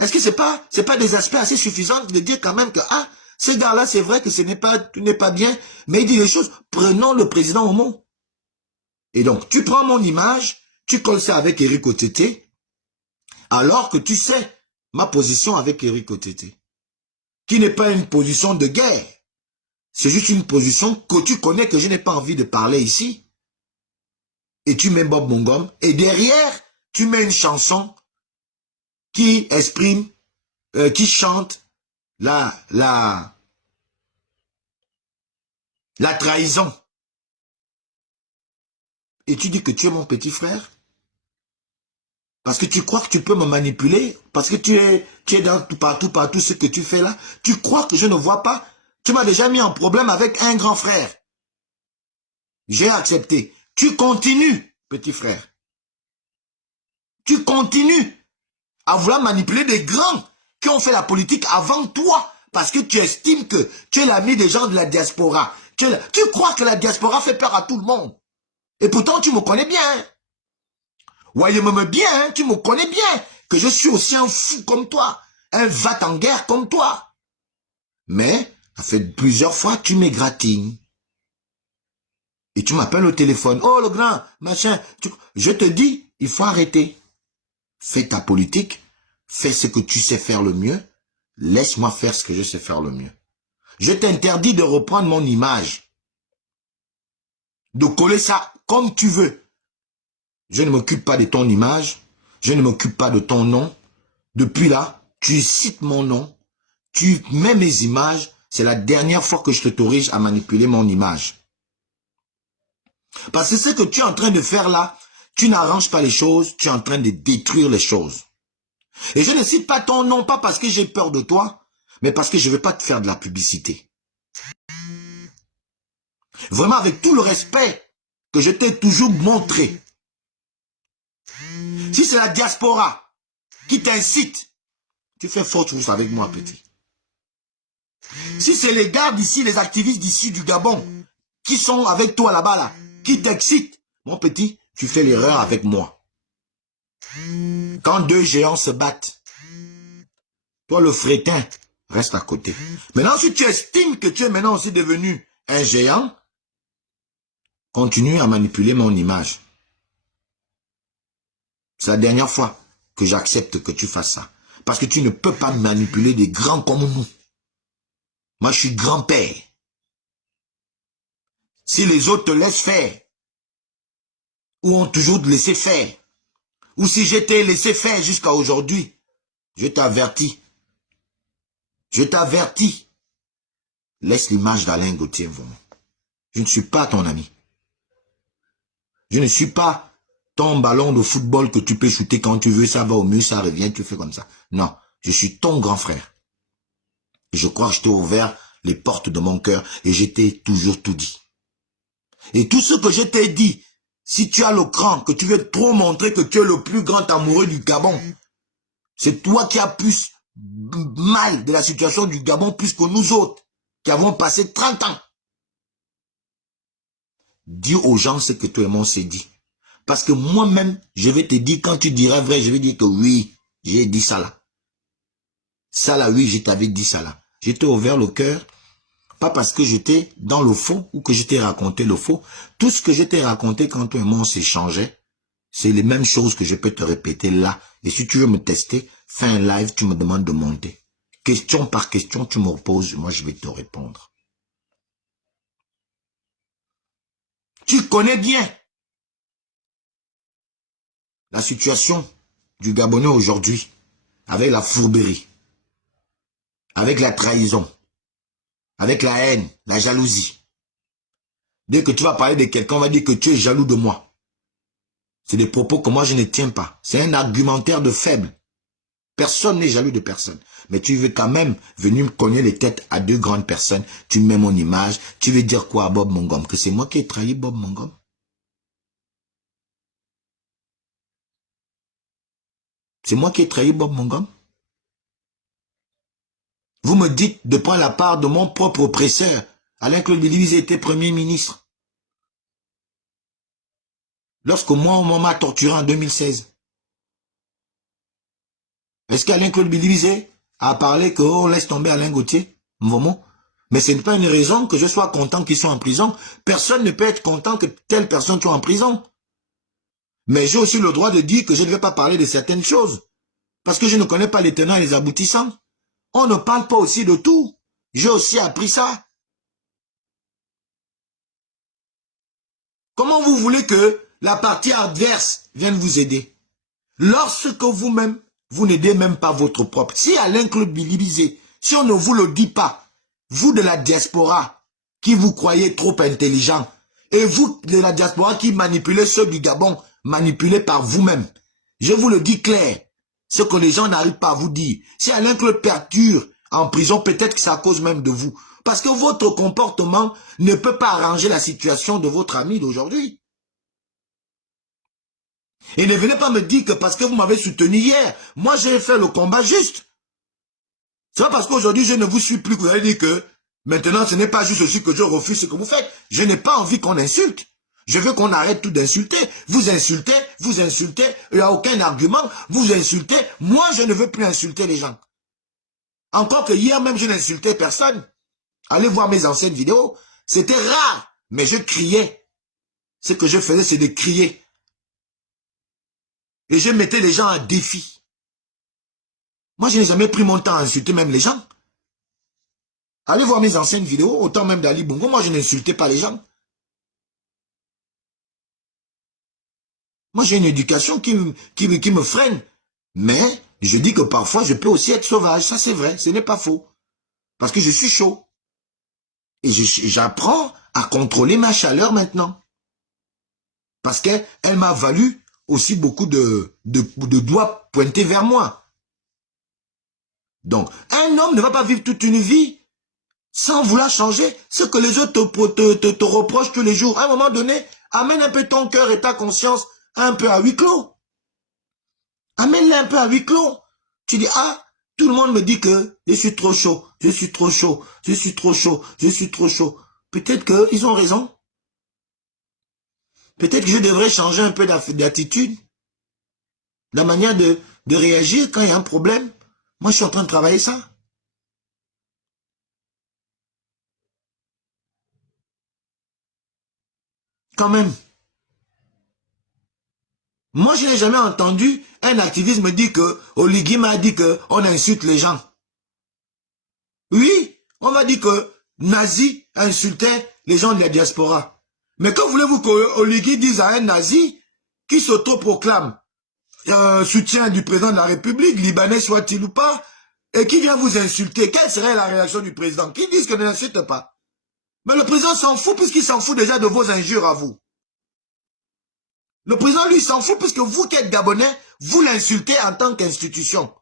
Est-ce que c'est pas des aspects assez suffisants de dire quand même que, ah, ce gars-là, c'est vrai que ce n'est pas bien, mais il dit les choses, prenons le président au mot. Et donc, tu prends mon image, tu colles ça avec Éric Otété, alors que tu sais ma position avec Éric Otété, qui n'est pas une position de guerre. C'est juste une position que tu connais, que je n'ai pas envie de parler ici. Et tu mets Bob Mongom, et derrière, tu mets une chanson qui exprime, qui chante la trahison. Et tu dis que tu es mon petit frère? Parce que tu crois que tu peux me manipuler? Parce que tu es dans partout ce que tu fais là? Tu crois que je ne vois pas? Tu m'as déjà mis en problème avec un grand frère. J'ai accepté. Tu continues, petit frère. Tu continues à vouloir manipuler des grands qui ont fait la politique avant toi. Parce que tu estimes que tu es l'ami des gens de la diaspora. Tu crois que la diaspora fait peur à tout le monde. Et pourtant, tu me connais bien. Ouais, même bien, hein, tu me connais bien. Que je suis aussi un fou comme toi. Un va-t-en-guerre comme toi. Mais, ça fait plusieurs fois que tu m'égratignes. Et tu m'appelles au téléphone. Oh, le grand, machin. Je te dis, il faut arrêter. Fais ta politique. Fais ce que tu sais faire le mieux. Laisse-moi faire ce que je sais faire le mieux. Je t'interdis de reprendre mon image. De coller ça comme tu veux. Je ne m'occupe pas de ton image. Je ne m'occupe pas de ton nom. Depuis là, tu cites mon nom. Tu mets mes images. C'est la dernière fois que je t'autorise à manipuler mon image. Parce que ce que tu es en train de faire là, tu n'arranges pas les choses, tu es en train de détruire les choses. Et je ne cite pas ton nom, pas parce que j'ai peur de toi, mais parce que je ne veux pas te faire de la publicité. Vraiment avec tout le respect que je t'ai toujours montré. Si c'est la diaspora qui t'incite, tu fais fausse route avec moi, petit. Si c'est les gars d'ici, les activistes d'ici du Gabon, qui sont avec toi là-bas, là, qui t'excitent, mon petit, tu fais l'erreur avec moi. Quand deux géants se battent, toi le frétin, reste à côté. Maintenant, si tu estimes que tu es maintenant aussi devenu un géant, continue à manipuler mon image. C'est la dernière fois que j'accepte que tu fasses ça. Parce que tu ne peux pas manipuler des grands comme nous. Moi, je suis grand-père. Si les autres te laissent faire, ou ont toujours laissé faire, ou si j'étais laissé faire jusqu'à aujourd'hui, je t'avertis. Je t'avertis. Laisse l'image d'Alain Gauthier Mvomo. Je ne suis pas ton ami. Je ne suis pas ton ballon de football que tu peux shooter quand tu veux, ça va au mieux, ça revient, tu fais comme ça. Non, je suis ton grand frère. Et je crois que je t'ai ouvert les portes de mon cœur et je t'ai toujours tout dit. Et tout ce que je t'ai dit, si tu as le cran, que tu veux trop montrer que tu es le plus grand amoureux du Gabon, c'est toi qui as plus mal de la situation du Gabon plus que nous autres, qui avons passé 30 ans. Dis aux gens ce que toi et moi s'est dit. Parce que moi-même, je vais te dire, quand tu diras vrai, je vais dire que oui, j'ai dit ça là. Ça là, oui, je t'avais dit ça là. Je t'ai ouvert le cœur, pas parce que j'étais dans le faux ou que je t'ai raconté le faux. Tout ce que je t'ai raconté quand toi et moi on s'échangeait, c'est les mêmes choses que je peux te répéter là. Et si tu veux me tester, fais un live, tu me demandes de monter. Question par question, tu me poses, moi je vais te répondre. Tu connais bien la situation du Gabonais aujourd'hui, avec la fourberie, avec la trahison, avec la haine, la jalousie. Dès que tu vas parler de quelqu'un, on va dire que tu es jaloux de moi. C'est des propos que moi je ne tiens pas. C'est un argumentaire de faible. Personne n'est jaloux de personne. Mais tu veux quand même venir me cogner les têtes à deux grandes personnes. Tu mets mon image. Tu veux dire quoi à Bob Mongom? Que c'est moi qui ai trahi Bob Mongom? C'est moi qui ai trahi Bob Mongom? Vous me dites de prendre la part de mon propre oppresseur. Alain-Claude Bilibi était Premier ministre. Lorsque moi, on m'a torturé en 2016. Est-ce qu'Alain-Claude Bilibi a parlé qu'on laisse tomber Alain Gauthier Mvomo? Mais ce n'est pas une raison que je sois content qu'ils soient en prison. Personne ne peut être content que telle personne soit en prison. Mais j'ai aussi le droit de dire que je ne vais pas parler de certaines choses. Parce que je ne connais pas les tenants et les aboutissants. On ne parle pas aussi de tout. J'ai aussi appris ça. Comment vous voulez que la partie adverse vienne vous aider? Lorsque vous-même, vous n'aidez même pas votre propre. Si Alain-Claude Bilibi, si on ne vous le dit pas, vous de la diaspora, qui vous croyez trop intelligent, et vous de la diaspora qui manipulez ceux du Gabon, manipulés par vous-même, je vous le dis clair, ce que les gens n'arrivent pas à vous dire. Si Alain-Claude perdure en prison, peut-être que c'est à cause même de vous. Parce que votre comportement ne peut pas arranger la situation de votre ami d'aujourd'hui. Et ne venez pas me dire que parce que vous m'avez soutenu hier, moi j'ai fait le combat juste. C'est pas parce qu'aujourd'hui je ne vous suis plus que vous allez dire que maintenant ce n'est pas juste aussi que je refuse ce que vous faites. Je n'ai pas envie qu'on insulte. Je veux qu'on arrête tout d'insulter. Vous insultez, il n'y a aucun argument, vous insultez. Moi je ne veux plus insulter les gens. Encore que hier même je n'insultais personne. Allez voir mes anciennes vidéos. C'était rare, mais je criais. Ce que je faisais, c'est de crier. Et je mettais les gens à défi. Moi, je n'ai jamais pris mon temps à insulter même les gens. Allez voir mes anciennes vidéos, autant même d'Ali Bongo, moi je n'insultais pas les gens. Moi j'ai une éducation qui me freine. Mais je dis que parfois je peux aussi être sauvage, ça c'est vrai, ce n'est pas faux. Parce que je suis chaud. Et j'apprends à contrôler ma chaleur maintenant. Parce qu'elle m'a valu aussi beaucoup de doigts pointés vers moi. Donc, un homme ne va pas vivre toute une vie sans vouloir changer ce que les autres te reprochent tous les jours. À un moment donné, amène un peu ton cœur et ta conscience un peu à huis clos. Amène-les un peu à huis clos. Tu dis, ah, tout le monde me dit que je suis trop chaud, je suis trop chaud, je suis trop chaud, je suis trop chaud. Peut-être qu'ils ont raison. Peut-être que je devrais changer un peu d'attitude, la manière de réagir quand il y a un problème. Moi, je suis en train de travailler ça. Quand même. Moi, je n'ai jamais entendu un activiste me dire que Oligui m'a dit qu'on insulte les gens. Oui, on m'a dit que nazi insultait les gens de la diaspora. Mais quand voulez-vous qu'Oligui dise à un nazi qui s'autoproclame soutien du président de la République, libanais soit-il ou pas, et qui vient vous insulter, quelle serait la réaction du président? Qui disent que ne l'insulte pas. Mais le président s'en fout puisqu'il s'en fout déjà de vos injures à vous. Le président, lui, s'en fout puisque vous qui êtes Gabonais, vous l'insultez en tant qu'institution.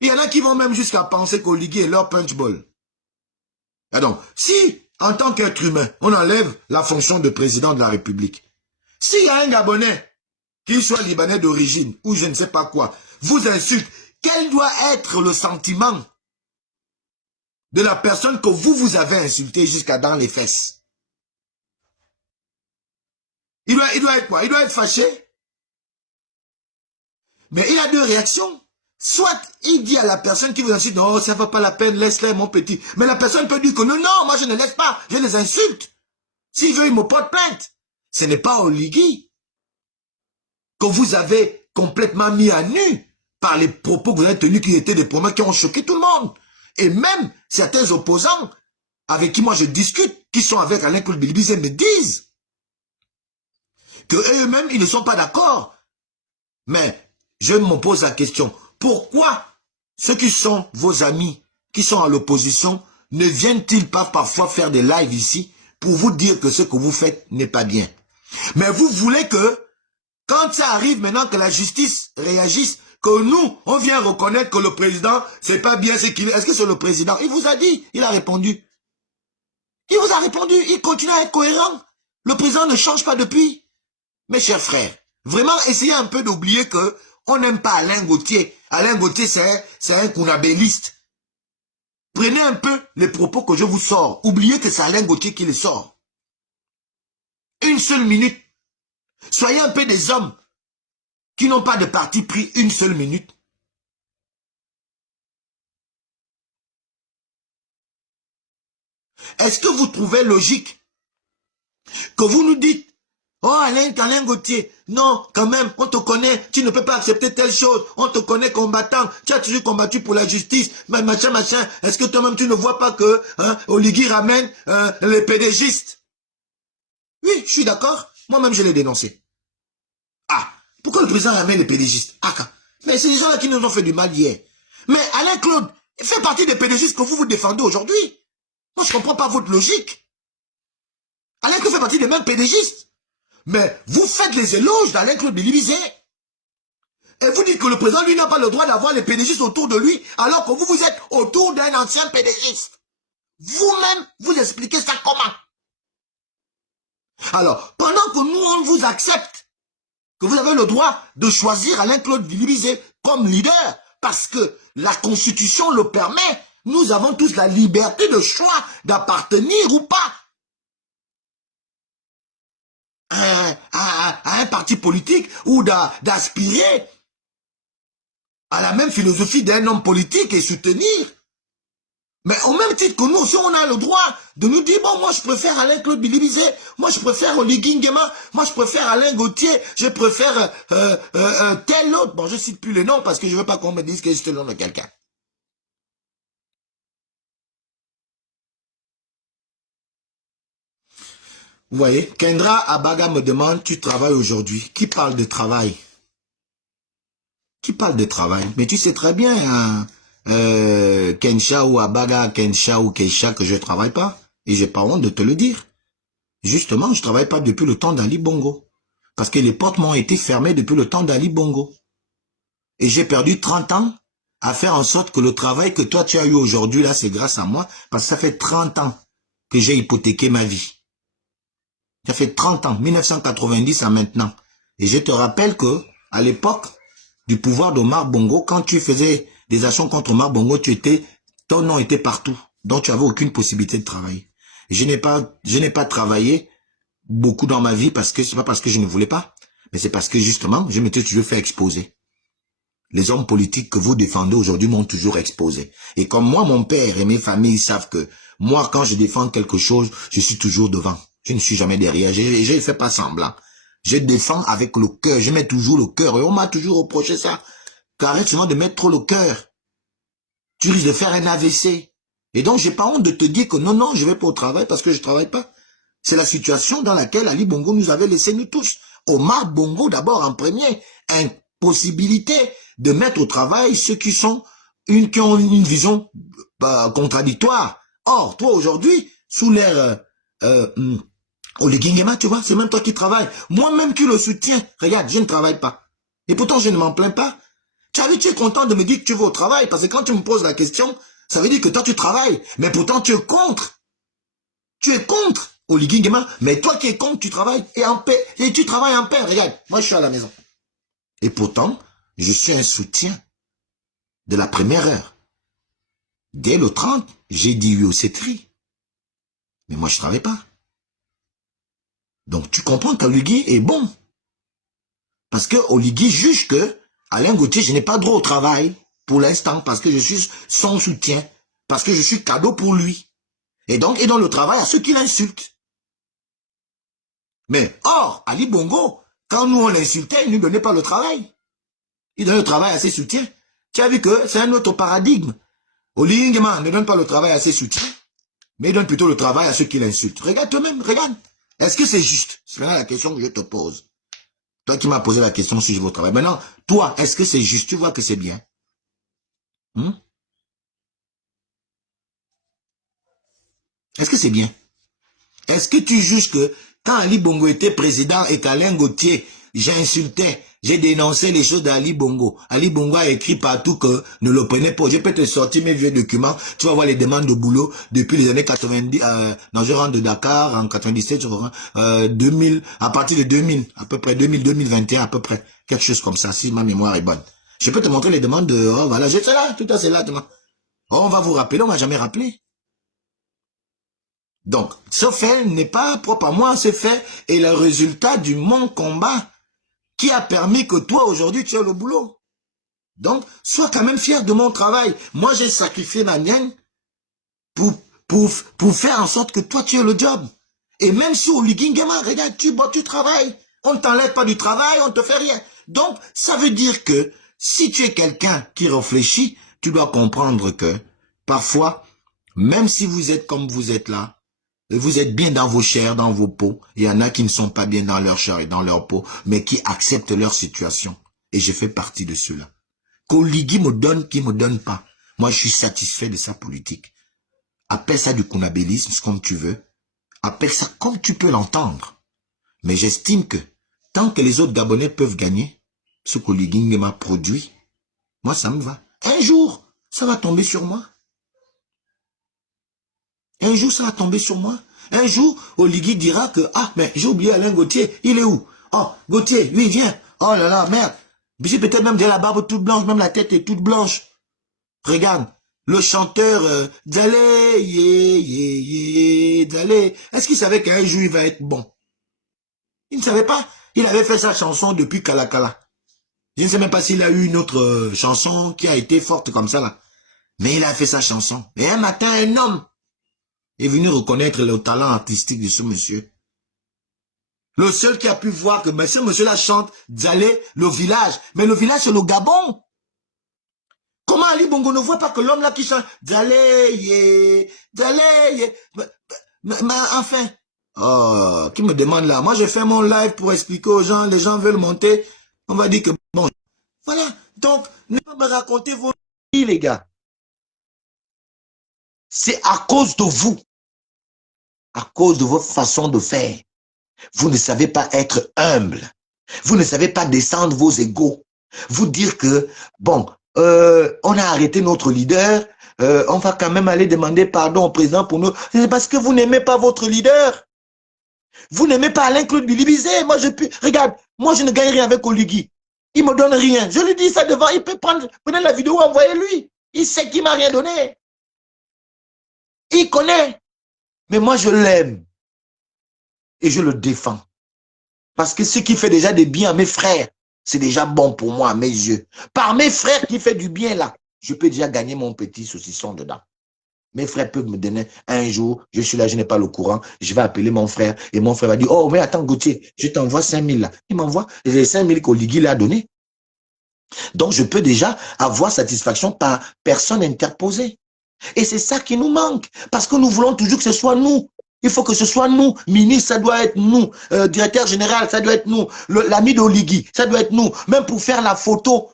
Il y en a qui vont même jusqu'à penser qu'Oligui est leur punchball. Et donc, si, en tant qu'être humain, on enlève la fonction de président de la République, s'il y a un Gabonais, qu'il soit libanais d'origine ou je ne sais pas quoi, vous insulte, quel doit être le sentiment de la personne que vous avez insulté jusqu'à dans les fesses? Il doit être quoi? Il doit être fâché. Mais il a deux réactions. Soit il dit à la personne qui vous insulte, non, ça ne vaut pas la peine, laisse-les mon petit. Mais la personne peut dire que non, non, moi je ne laisse pas, je les insulte. S'il veut, il me porte plainte. Ce n'est pas Oligui que vous avez complètement mis à nu par les propos que vous avez tenus qui étaient des propos qui ont choqué tout le monde. Et même certains opposants avec qui moi je discute, qui sont avec Alain Claude Bilibizé, me disent que eux-mêmes, ils ne sont pas d'accord. Mais je me pose la question, pourquoi ceux qui sont vos amis, qui sont à l'opposition, ne viennent-ils pas parfois faire des lives ici pour vous dire que ce que vous faites n'est pas bien? Mais vous voulez que, quand ça arrive maintenant que la justice réagisse, que nous, on vient reconnaître que le président, c'est pas bien ce qu'il est. Est-ce que c'est le président? Il vous a dit, il a répondu. Il vous a répondu, il continue à être cohérent. Le président ne change pas depuis. Mes chers frères, vraiment essayez un peu d'oublier que on n'aime pas Alain Gauthier. Alain Gauthier, c'est un kounabéliste. Prenez un peu les propos que je vous sors. Oubliez que c'est Alain Gauthier qui les sort. Une seule minute. Soyez un peu des hommes qui n'ont pas de parti pris une seule minute. Est-ce que vous trouvez logique que vous nous dites oh Alain Gauthier, non, quand même, on te connaît, tu ne peux pas accepter telle chose, on te connaît combattant, tu as toujours combattu pour la justice, mais machin, est-ce que toi-même tu ne vois pas que Oligui ramène les pédégistes? Oui, je suis d'accord, moi-même je l'ai dénoncé. Ah, pourquoi le président ramène les pédégistes? Ah, mais c'est des gens-là qui nous ont fait du mal hier. Mais Alain Claude fait partie des pédégistes que vous défendez aujourd'hui. Moi, je ne comprends pas votre logique. Alain Claude fait partie des mêmes pédégistes. Mais vous faites les éloges d'Alain Claude Bilibizé. Et vous dites que le président, lui, n'a pas le droit d'avoir les pédégistes autour de lui, alors que vous êtes autour d'un ancien pédégiste. Vous-même, vous expliquez ça comment? Alors, pendant que nous, on vous accepte, que vous avez le droit de choisir Alain Claude Bilibizé comme leader, parce que la Constitution le permet, nous avons tous la liberté de choix d'appartenir ou pas à un parti politique ou d'aspirer à la même philosophie d'un homme politique et soutenir. Mais au même titre que nous, si on a le droit de nous dire, bon, moi je préfère Alain Claude Bilibizé, moi je préfère Oligui Nguema, moi je préfère Alain Gauthier, je préfère tel autre. Bon, je cite plus les noms parce que je ne veux pas qu'on me dise que c'est le nom de quelqu'un. Vous voyez, Kendra Abaga me demande, tu travailles aujourd'hui. Qui parle de travail? Qui parle de travail? Mais tu sais très bien, hein, Kensha ou Abaga, Kensha ou Keisha, que je ne travaille pas. Et j'ai pas honte de te le dire. Justement, je ne travaille pas depuis le temps d'Ali Bongo. Parce que les portes m'ont été fermées depuis le temps d'Ali Bongo. Et j'ai perdu 30 ans à faire en sorte que le travail que toi tu as eu aujourd'hui, là, c'est grâce à moi. Parce que ça fait 30 ans que j'ai hypothéqué ma vie. Ça fait 30 ans, 1990 à maintenant. Et je te rappelle que, à l'époque du pouvoir d'Omar Bongo, quand tu faisais des actions contre Omar Bongo, ton nom était partout. Donc tu n'avais aucune possibilité de travailler. Et je n'ai pas travaillé beaucoup dans ma vie parce que c'est pas parce que je ne voulais pas, mais c'est parce que justement, je m'étais toujours fait exposer. Les hommes politiques que vous défendez aujourd'hui m'ont toujours exposé. Et comme moi, mon père et mes familles savent que moi, quand je défends quelque chose, je suis toujours devant. Je ne suis jamais derrière. Je ne fais pas semblant. Je défends avec le cœur. Je mets toujours le cœur. Et on m'a toujours reproché ça. Arrête seulement de mettre trop le cœur. Tu risques de faire un AVC. Et donc, j'ai pas honte de te dire que non, je vais pas au travail parce que je travaille pas. C'est la situation dans laquelle Ali Bongo nous avait laissé nous tous. Omar Bongo, d'abord en premier, impossibilité de mettre au travail ceux qui ont une vision contradictoire. Or, toi aujourd'hui, sous l'ère Oligui Nguema, tu vois, c'est même toi qui travailles. Moi-même qui le soutiens, regarde, je ne travaille pas. Et pourtant, je ne m'en plains pas. Tu es content de me dire que tu vas au travail, parce que quand tu me poses la question, ça veut dire que toi tu travailles, mais pourtant tu es contre. Tu es contre Oligui Nguema, mais toi qui es contre, tu travailles et en paix. Et tu travailles en paix, regarde, moi je suis à la maison. Et pourtant, je suis un soutien de la première heure. Dès le 30, j'ai dit oui au CETRI. Mais moi je travaille pas. Donc tu comprends qu'Oligui est bon. Parce que Oligui juge que Alain Gauthier, je n'ai pas droit au travail pour l'instant parce que je suis son soutien, parce que je suis cadeau pour lui. Et donc, il donne le travail à ceux qui l'insultent. Mais, or, Ali Bongo, quand nous on l'insultait, il ne nous donnait pas le travail. Il donnait le travail à ses soutiens. Tu as vu que c'est un autre paradigme. Oligui Nguema ne donne pas le travail à ses soutiens, mais il donne plutôt le travail à ceux qui l'insultent. Regarde toi-même, regarde. Est-ce que c'est juste? C'est la question que je te pose. Toi qui m'as posé la question si je vais au travail. Maintenant, toi, est-ce que c'est juste? Tu vois que c'est bien. Est-ce que c'est bien? Est-ce que tu juges que quand Ali Bongo était président et qu'Alain Gauthier, j'insultais, j'ai dénoncé les choses d'Ali Bongo. Ali Bongo a écrit partout que ne le prenez pas. Je peux te sortir mes vieux documents. Tu vas voir les demandes de boulot depuis les années 90. Dans je rentre de Dakar en 97, 2000, à partir de 2000, à peu près 2000, 2021 à peu près. Quelque chose comme ça, si ma mémoire est bonne. Je peux te montrer les demandes de, oh voilà, j'ai ça là, tout à c'est là. Oh, on va vous rappeler, on m'a jamais rappelé. Donc, ce fait n'est pas propre à moi, ce fait est le résultat du mon combat qui a permis que toi, aujourd'hui, tu aies le boulot. Donc, sois quand même fier de mon travail. Moi, j'ai sacrifié ma mienne pour faire en sorte que toi, tu aies le job. Et même si Oligui Nguema, regarde, tu travailles. On ne t'enlève pas du travail, on ne te fait rien. Donc, ça veut dire que si tu es quelqu'un qui réfléchit, tu dois comprendre que parfois, même si vous êtes comme vous êtes là, vous êtes bien dans vos chairs, dans vos peaux. Il y en a qui ne sont pas bien dans leur chair et dans leur peau, mais qui acceptent leur situation. Et je fais partie de ceux-là. Qu'Oligui me donne, qui me donne pas. Moi, je suis satisfait de sa politique. Appelle ça du kunabélisme, comme tu veux. Appelle ça comme tu peux l'entendre. Mais j'estime que, tant que les autres Gabonais peuvent gagner, ce qu'Oligui Nguema produit, moi, ça me va. Un jour, ça va tomber sur moi. Un jour, ça va tomber sur moi. Un jour, Oligui dira que, ah, mais j'ai oublié Alain Gauthier, il est où? Oh, Gauthier, lui, viens. Oh là là, merde. J'ai peut-être même déjà la barbe toute blanche, même la tête est toute blanche. Regarde, le chanteur, Dale, Dale. Est-ce qu'il savait qu'un jour, il va être bon? Il ne savait pas. Il avait fait sa chanson depuis Kalakala. Je ne sais même pas s'il a eu une autre chanson qui a été forte comme ça, là. Mais il a fait sa chanson. Et un matin, un homme est venu reconnaître le talent artistique de ce monsieur. Le seul qui a pu voir que ce monsieur-là chante Djalé, le village. Mais le village, c'est le Gabon. Comment Ali Bongo ne voit pas que l'homme là qui chante Djalé, Djalé, mais enfin. Oh, qui me demande là? Moi, j'ai fait mon live pour expliquer aux gens, les gens veulent monter. On va dire que bon. Voilà. Donc, ne pas me raconter vos vies, les gars. C'est à cause de vous. À cause de votre façon de faire. Vous ne savez pas être humble. Vous ne savez pas descendre vos égos. Vous dire que, bon, on a arrêté notre leader, on va quand même aller demander pardon au président pour nous. C'est parce que vous n'aimez pas votre leader. Vous n'aimez pas Alain-Claude Bilibizé. Moi, regarde, moi, je ne gagne rien avec Oligui. Il me donne rien. Je lui dis ça devant, il peut prendre la vidéo, envoyer-lui. Il sait qu'il m'a rien donné. Il connaît. Mais moi, je l'aime. Et je le défends. Parce que ce qui fait déjà des biens à mes frères, c'est déjà bon pour moi, à mes yeux. Par mes frères qui fait du bien là, je peux déjà gagner mon petit saucisson dedans. Mes frères peuvent me donner un jour, je suis là, je n'ai pas le courant, je vais appeler mon frère et mon frère va dire, oh, mais attends Gauthier, je t'envoie 5000 là. Il m'envoie les 5000 qu'Oligui lui a donné. Donc, je peux déjà avoir satisfaction par personne interposée. Et c'est ça qui nous manque, parce que nous voulons toujours que ce soit nous. Il faut que ce soit nous. Ministre, ça doit être nous. Directeur général, ça doit être nous. L'ami d'Oligui, ça doit être nous. Même pour faire la photo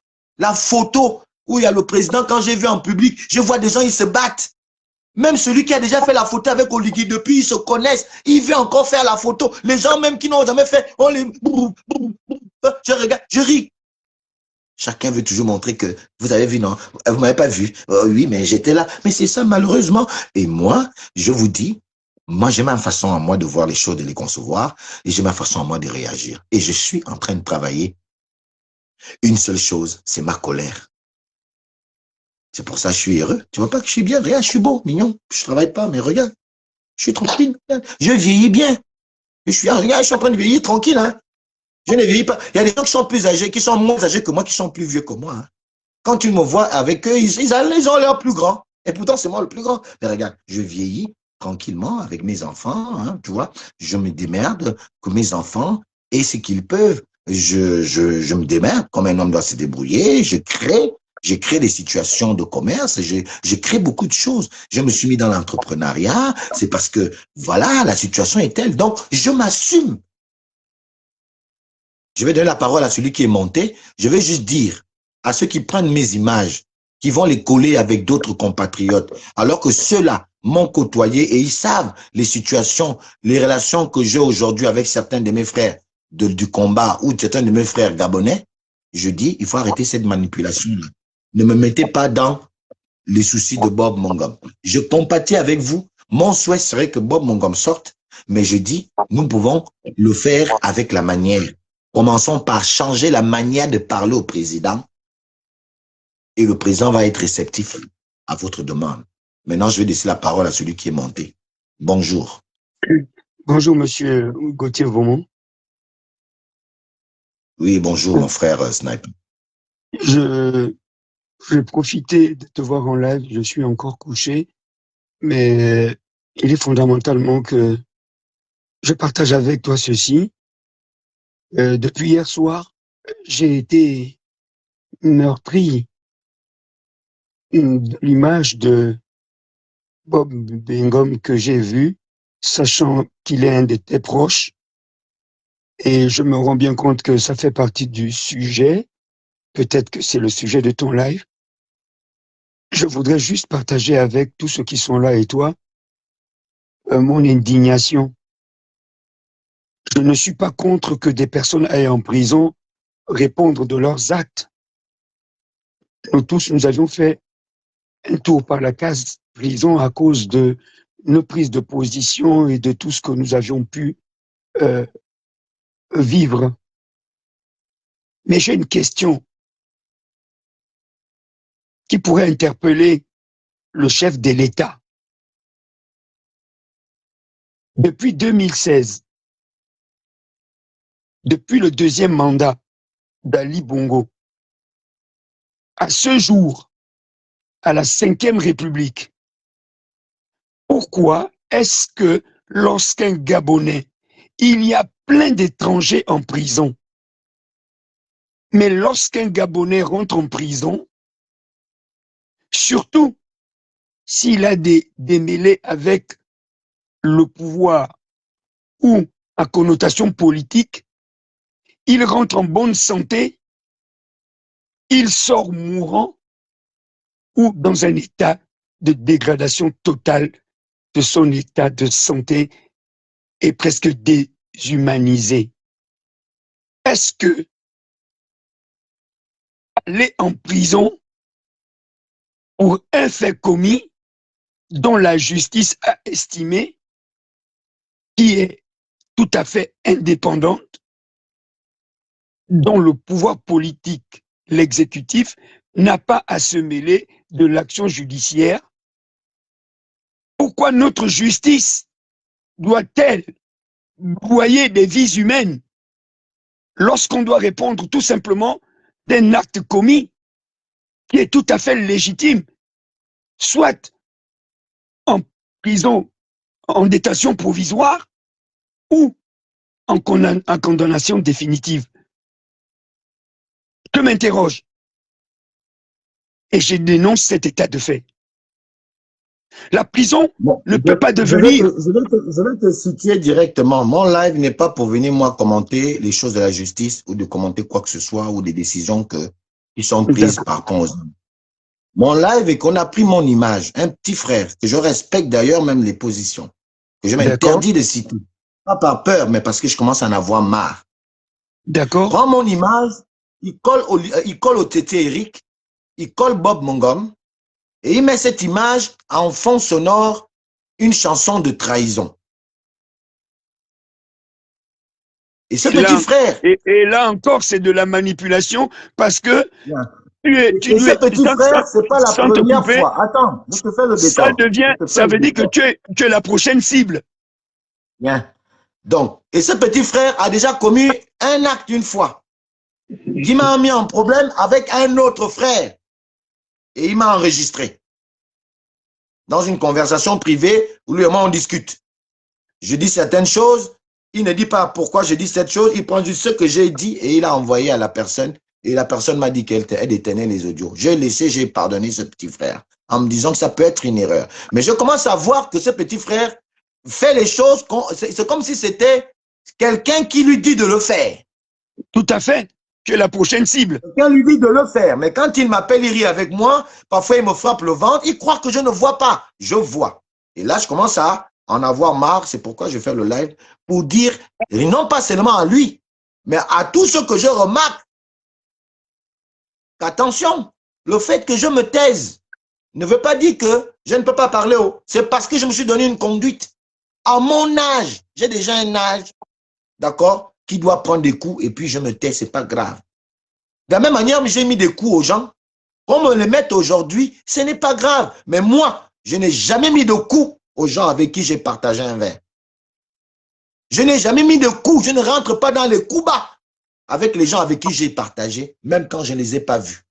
où il y a le président, quand j'ai vu en public, je vois des gens, ils se battent. Même celui qui a déjà fait la photo avec Oligui, depuis, ils se connaissent. Il veut encore faire la photo. Les gens même qui n'ont jamais fait, on les... Je regarde, je ris. Chacun veut toujours montrer que vous avez vu, non? Vous m'avez pas vu. Oui, mais j'étais là. Mais c'est ça, malheureusement. Et moi, je vous dis, moi, j'ai ma façon à moi de voir les choses, de les concevoir, et j'ai ma façon à moi de réagir. Et je suis en train de travailler. Une seule chose, c'est ma colère. C'est pour ça que je suis heureux. Tu vois pas que je suis bien? Regarde, je suis beau, mignon. Je travaille pas, mais regarde. Je suis tranquille. Je vieillis bien. Regarde, je suis en train de vieillir tranquille, hein. Je ne vieillis pas. Il y a des gens qui sont plus âgés, qui sont moins âgés que moi, qui sont plus vieux que moi. Hein. Quand tu me vois avec eux, ils ont l'air plus grands. Et pourtant, c'est moi le plus grand. Mais regarde, je vieillis tranquillement avec mes enfants, hein, tu vois. Je me démerde que mes enfants aient ce qu'ils peuvent. Je me démerde comme un homme doit se débrouiller. Je crée des situations de commerce. Je crée beaucoup de choses. Je me suis mis dans l'entrepreneuriat. C'est parce que, voilà, la situation est telle. Donc, je m'assume. Je vais donner la parole à celui qui est monté. Je vais juste dire à ceux qui prennent mes images, qui vont les coller avec d'autres compatriotes, alors que ceux-là m'ont côtoyé et ils savent les situations, les relations que j'ai aujourd'hui avec certains de mes frères du combat ou certains de mes frères gabonais. Je dis, il faut arrêter cette manipulation-là. Ne me mettez pas dans les soucis de Bob Mongom. Je compatis avec vous. Mon souhait serait que Bob Mongom sorte, mais je dis, nous pouvons le faire avec la manière. Commençons par changer la manière de parler au président et le président va être réceptif à votre demande. Maintenant, je vais laisser la parole à celui qui est monté. Bonjour. Bonjour, monsieur Gauthier Vaumont. Oui, bonjour, mon frère Sniper. Je vais profiter de te voir en live. Je suis encore couché, mais il est fondamentalement que je partage avec toi ceci. Depuis hier soir, j'ai été meurtri de l'image de Bob Mongom que j'ai vu, sachant qu'il est un de tes proches. Et je me rends bien compte que ça fait partie du sujet. Peut-être que c'est le sujet de ton live. Je voudrais juste partager avec tous ceux qui sont là et toi mon indignation. Je ne suis pas contre que des personnes aillent en prison répondre de leurs actes. Nous tous, nous avions fait un tour par la case prison à cause de nos prises de position et de tout ce que nous avions pu vivre. Mais j'ai une question qui pourrait interpeller le chef de l'État. Depuis 2016, depuis le deuxième mandat d'Ali Bongo, à ce jour, à la 5e République, pourquoi est-ce que lorsqu'un Gabonais, il y a plein d'étrangers en prison, mais lorsqu'un Gabonais rentre en prison, surtout s'il a des démêlés avec le pouvoir ou à connotation politique, il rentre en bonne santé, il sort mourant ou dans un état de dégradation totale de son état de santé et presque déshumanisé. Est-ce que aller en prison pour un fait commis dont la justice a estimé qui est tout à fait indépendante, dont le pouvoir politique, l'exécutif, n'a pas à se mêler de l'action judiciaire. Pourquoi notre justice doit-elle broyer des vies humaines lorsqu'on doit répondre tout simplement d'un acte commis qui est tout à fait légitime, soit en prison, en détention provisoire ou en condamnation définitive? Je m'interroge et je dénonce cet état de fait. La prison ne peut pas devenir... Je vais te situer directement. Mon live n'est pas pour venir, moi, commenter les choses de la justice ou de commenter quoi que ce soit ou des décisions qui sont prises par cause. Mon live est qu'on a pris mon image, un petit frère, que je respecte d'ailleurs même les positions, que je m'interdis de citer. Pas par peur, mais parce que je commence à en avoir marre. D'accord. Prends mon image, il colle au Tété Eric, il colle Bob Mongom, et il met cette image en fond sonore, une chanson de trahison. Et ce petit frère... Et là encore, c'est de la manipulation parce que... Et ce petit frère, c'est pas la première fois. Attends, je te fais le décor. Ça veut dire que tu es la prochaine cible. Bien. Donc, et ce petit frère a déjà commis un acte une fois, qui m'a mis en problème avec un autre frère. Et il m'a enregistré. Dans une conversation privée où lui et moi on discute. Je dis certaines choses, il ne dit pas pourquoi je dis cette chose, il prend juste ce que j'ai dit et il a envoyé à la personne. Et la personne m'a dit qu'elle détenait les audios. J'ai pardonné ce petit frère en me disant que ça peut être une erreur. Mais je commence à voir que ce petit frère fait les choses, c'est comme si c'était quelqu'un qui lui dit de le faire. Tout à fait. Tu es la prochaine cible. Quelqu'un lui dit de le faire. Mais quand il m'appelle, il rit avec moi, parfois il me frappe le ventre, il croit que je ne vois pas. Je vois. Et là, je commence à en avoir marre. C'est pourquoi je fais le live pour dire, non pas seulement à lui, mais à tous ceux que je remarque, attention, le fait que je me taise ne veut pas dire que je ne peux pas parler. C'est parce que je me suis donné une conduite. À mon âge, j'ai déjà un âge, d'accord, qui doit prendre des coups et puis je me tais, c'est pas grave. De la même manière, j'ai mis des coups aux gens. Qu'on me les mette aujourd'hui, ce n'est pas grave. Mais moi, je n'ai jamais mis de coups aux gens avec qui j'ai partagé un verre. Je n'ai jamais mis de coups. Je ne rentre pas dans les coups bas avec les gens avec qui j'ai partagé, même quand je ne les ai pas vus.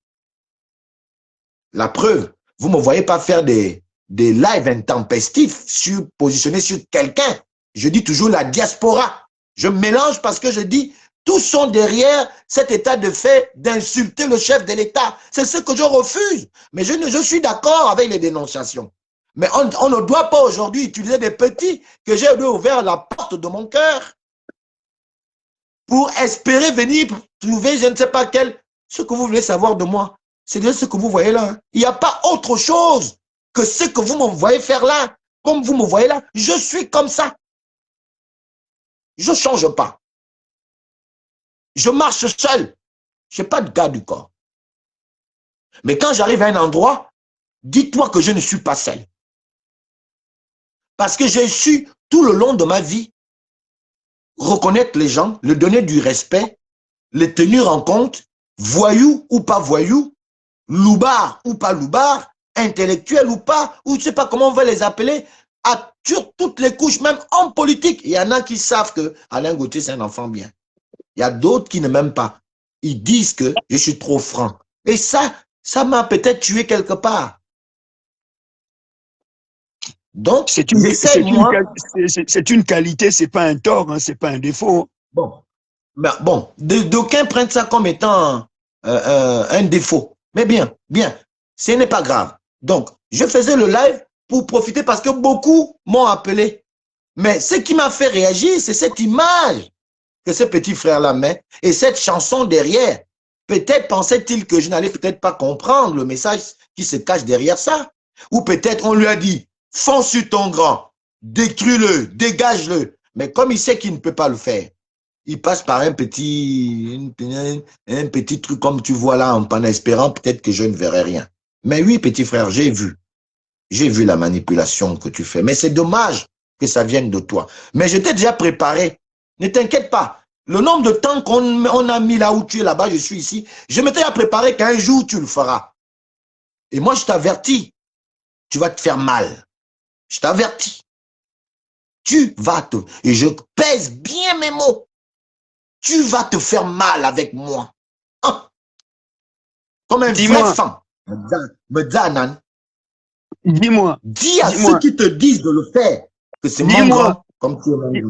La preuve, vous ne me voyez pas faire des lives intempestifs positionnés sur quelqu'un. Je dis toujours la diaspora. Je mélange parce que je dis, tous sont derrière cet état de fait d'insulter le chef de l'État. C'est ce que je refuse. Mais je suis d'accord avec les dénonciations. Mais on ne doit pas aujourd'hui utiliser des petits que j'ai ouvert la porte de mon cœur pour espérer venir trouver je ne sais pas quel. Ce que vous voulez savoir de moi, c'est de ce que vous voyez là. Il n'y a pas autre chose que ce que vous me voyez faire là. Comme vous me voyez là, je suis comme ça. Je ne change pas. Je marche seul. Je n'ai pas de garde du corps. Mais quand j'arrive à un endroit, dis-toi que je ne suis pas seul. Parce que j'ai su tout le long de ma vie reconnaître les gens, leur donner du respect, les tenir en compte, voyou ou pas voyou, loubard ou pas loubard, intellectuel ou pas, ou je ne sais pas comment on va les appeler, sur toutes les couches, même en politique. Il y en a qui savent que Alain Gauthier, c'est un enfant bien. Il y a d'autres qui ne m'aiment pas. Ils disent que je suis trop franc. Et ça m'a peut-être tué quelque part. Donc, c'est une qualité, c'est pas un tort, hein, c'est pas un défaut. Bon, d'aucuns prennent ça comme étant un défaut. Mais bien, ce n'est pas grave. Donc, je faisais le live pour profiter parce que beaucoup m'ont appelé. Mais ce qui m'a fait réagir, c'est cette image que ce petit frère-là met et cette chanson derrière. Peut-être pensait-il que je n'allais peut-être pas comprendre le message qui se cache derrière ça. Ou peut-être on lui a dit, fonce sur ton grand, détruis-le, dégage-le. Mais comme il sait qu'il ne peut pas le faire, il passe par un petit truc comme tu vois là, en espérant peut-être que je ne verrai rien. Mais oui, petit frère, j'ai vu la manipulation que tu fais. Mais c'est dommage que ça vienne de toi. Mais je t'ai déjà préparé Ne t'inquiète pas. Le nombre de temps qu'on a mis là où tu es là-bas, je suis ici, je m'étais préparé qu'un jour tu le feras. Et moi, je t'avertis, tu vas te faire mal. Je t'avertis. Tu vas te... Et je pèse bien mes mots. Tu vas te faire mal avec moi. Hein? Comme un vrai fan. Dis-moi. Dis à ceux qui te disent de le faire que c'est mon grand, comme tu es.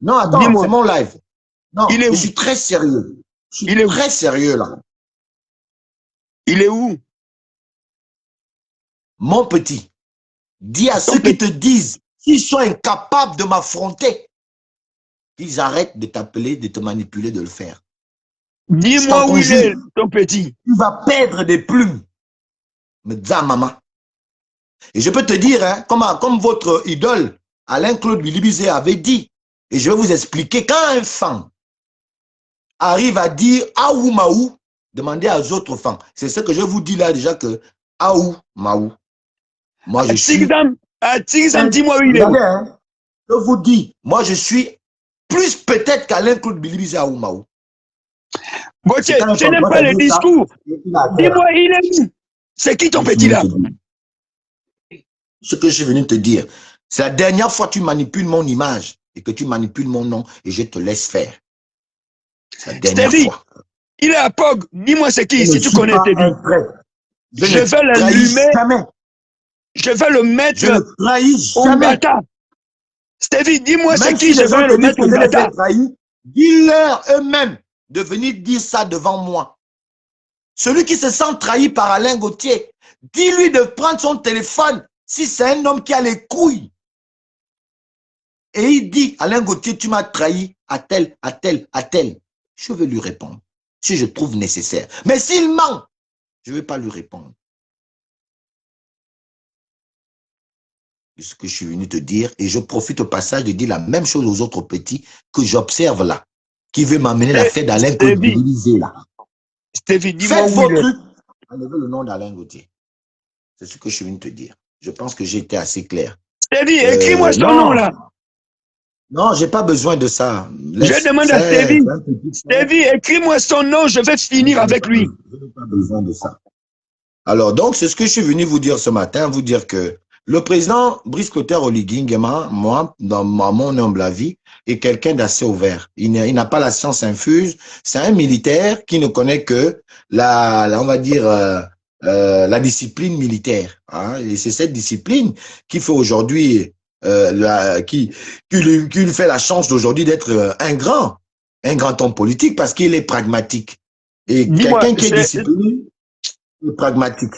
Non, attends, c'est mon live. Non, je suis très sérieux. Je suis très sérieux là. Il est où? Mon petit, dis à ceux qui te disent qu'ils sont incapables de m'affronter, qu'ils arrêtent de t'appeler, de te manipuler, de le faire. Dis-moi où il est, ton petit. Tu vas perdre des plumes. Me dis à maman. Et je peux te dire, hein, comme votre idole, Alain-Claude Bilibizé avait dit, et je vais vous expliquer, quand un fan arrive à dire Aou Maou, demandez aux autres fans. C'est ce que je vous dis là déjà que Aou Maou. Moi je suis... dis-moi où il est. Hein, je vous dis, moi je suis plus peut-être qu'Alain-Claude Bilibizé Aou Maou. Gauthier, je n'aime pas le discours. Dis-moi, il est où? C'est qui ton petit là? Ce que je suis venu te dire, c'est la dernière fois que tu manipules mon image et que tu manipules mon nom et je te laisse faire. C'est la dernière fois. Il est à Pog. Dis-moi c'est qui, si tu connais Stevie. Je vais l'allumer. Je vais le mettre au gata. Stevie, dis-moi c'est qui, je vais le mettre au gata. Dis-leur eux-mêmes de venir dire ça devant moi. Celui qui se sent trahi par Alain Gauthier, dis-lui de prendre son téléphone si c'est un homme qui a les couilles. Et il dit, Alain Gauthier, tu m'as trahi à tel, à tel, à tel. Je vais lui répondre, si je trouve nécessaire. Mais s'il ment, je ne vais pas lui répondre. C'est ce que je suis venu te dire, et je profite au passage de dire la même chose aux autres petits que j'observe là, qui veut m'amener la fête d'Alain Gauthier là. Stevie, dis-moi faites vos trucs, enlevez le nom d'Alain Gauthier. C'est ce que je suis venu te dire. Je pense que j'ai été assez clair. Stevie, écris-moi son nom là. Non, j'ai pas besoin de ça. Je demande à Stevie. Stevie, écris-moi son nom, je vais finir avec lui. Je n'ai pas besoin de ça. Alors, donc, c'est ce que je suis venu vous dire ce matin, vous dire que le président Brice Clotaire Oligui Nguema, moi, dans mon humble avis, est quelqu'un d'assez ouvert. Il n'a pas la science infuse. C'est un militaire qui ne connaît que on va dire, la discipline militaire. Hein, et c'est cette discipline qui fait aujourd'hui, qui lui fait la chance d'aujourd'hui d'être un grand homme politique parce qu'il est pragmatique. Et quelqu'un qui est discipliné, il est pragmatique.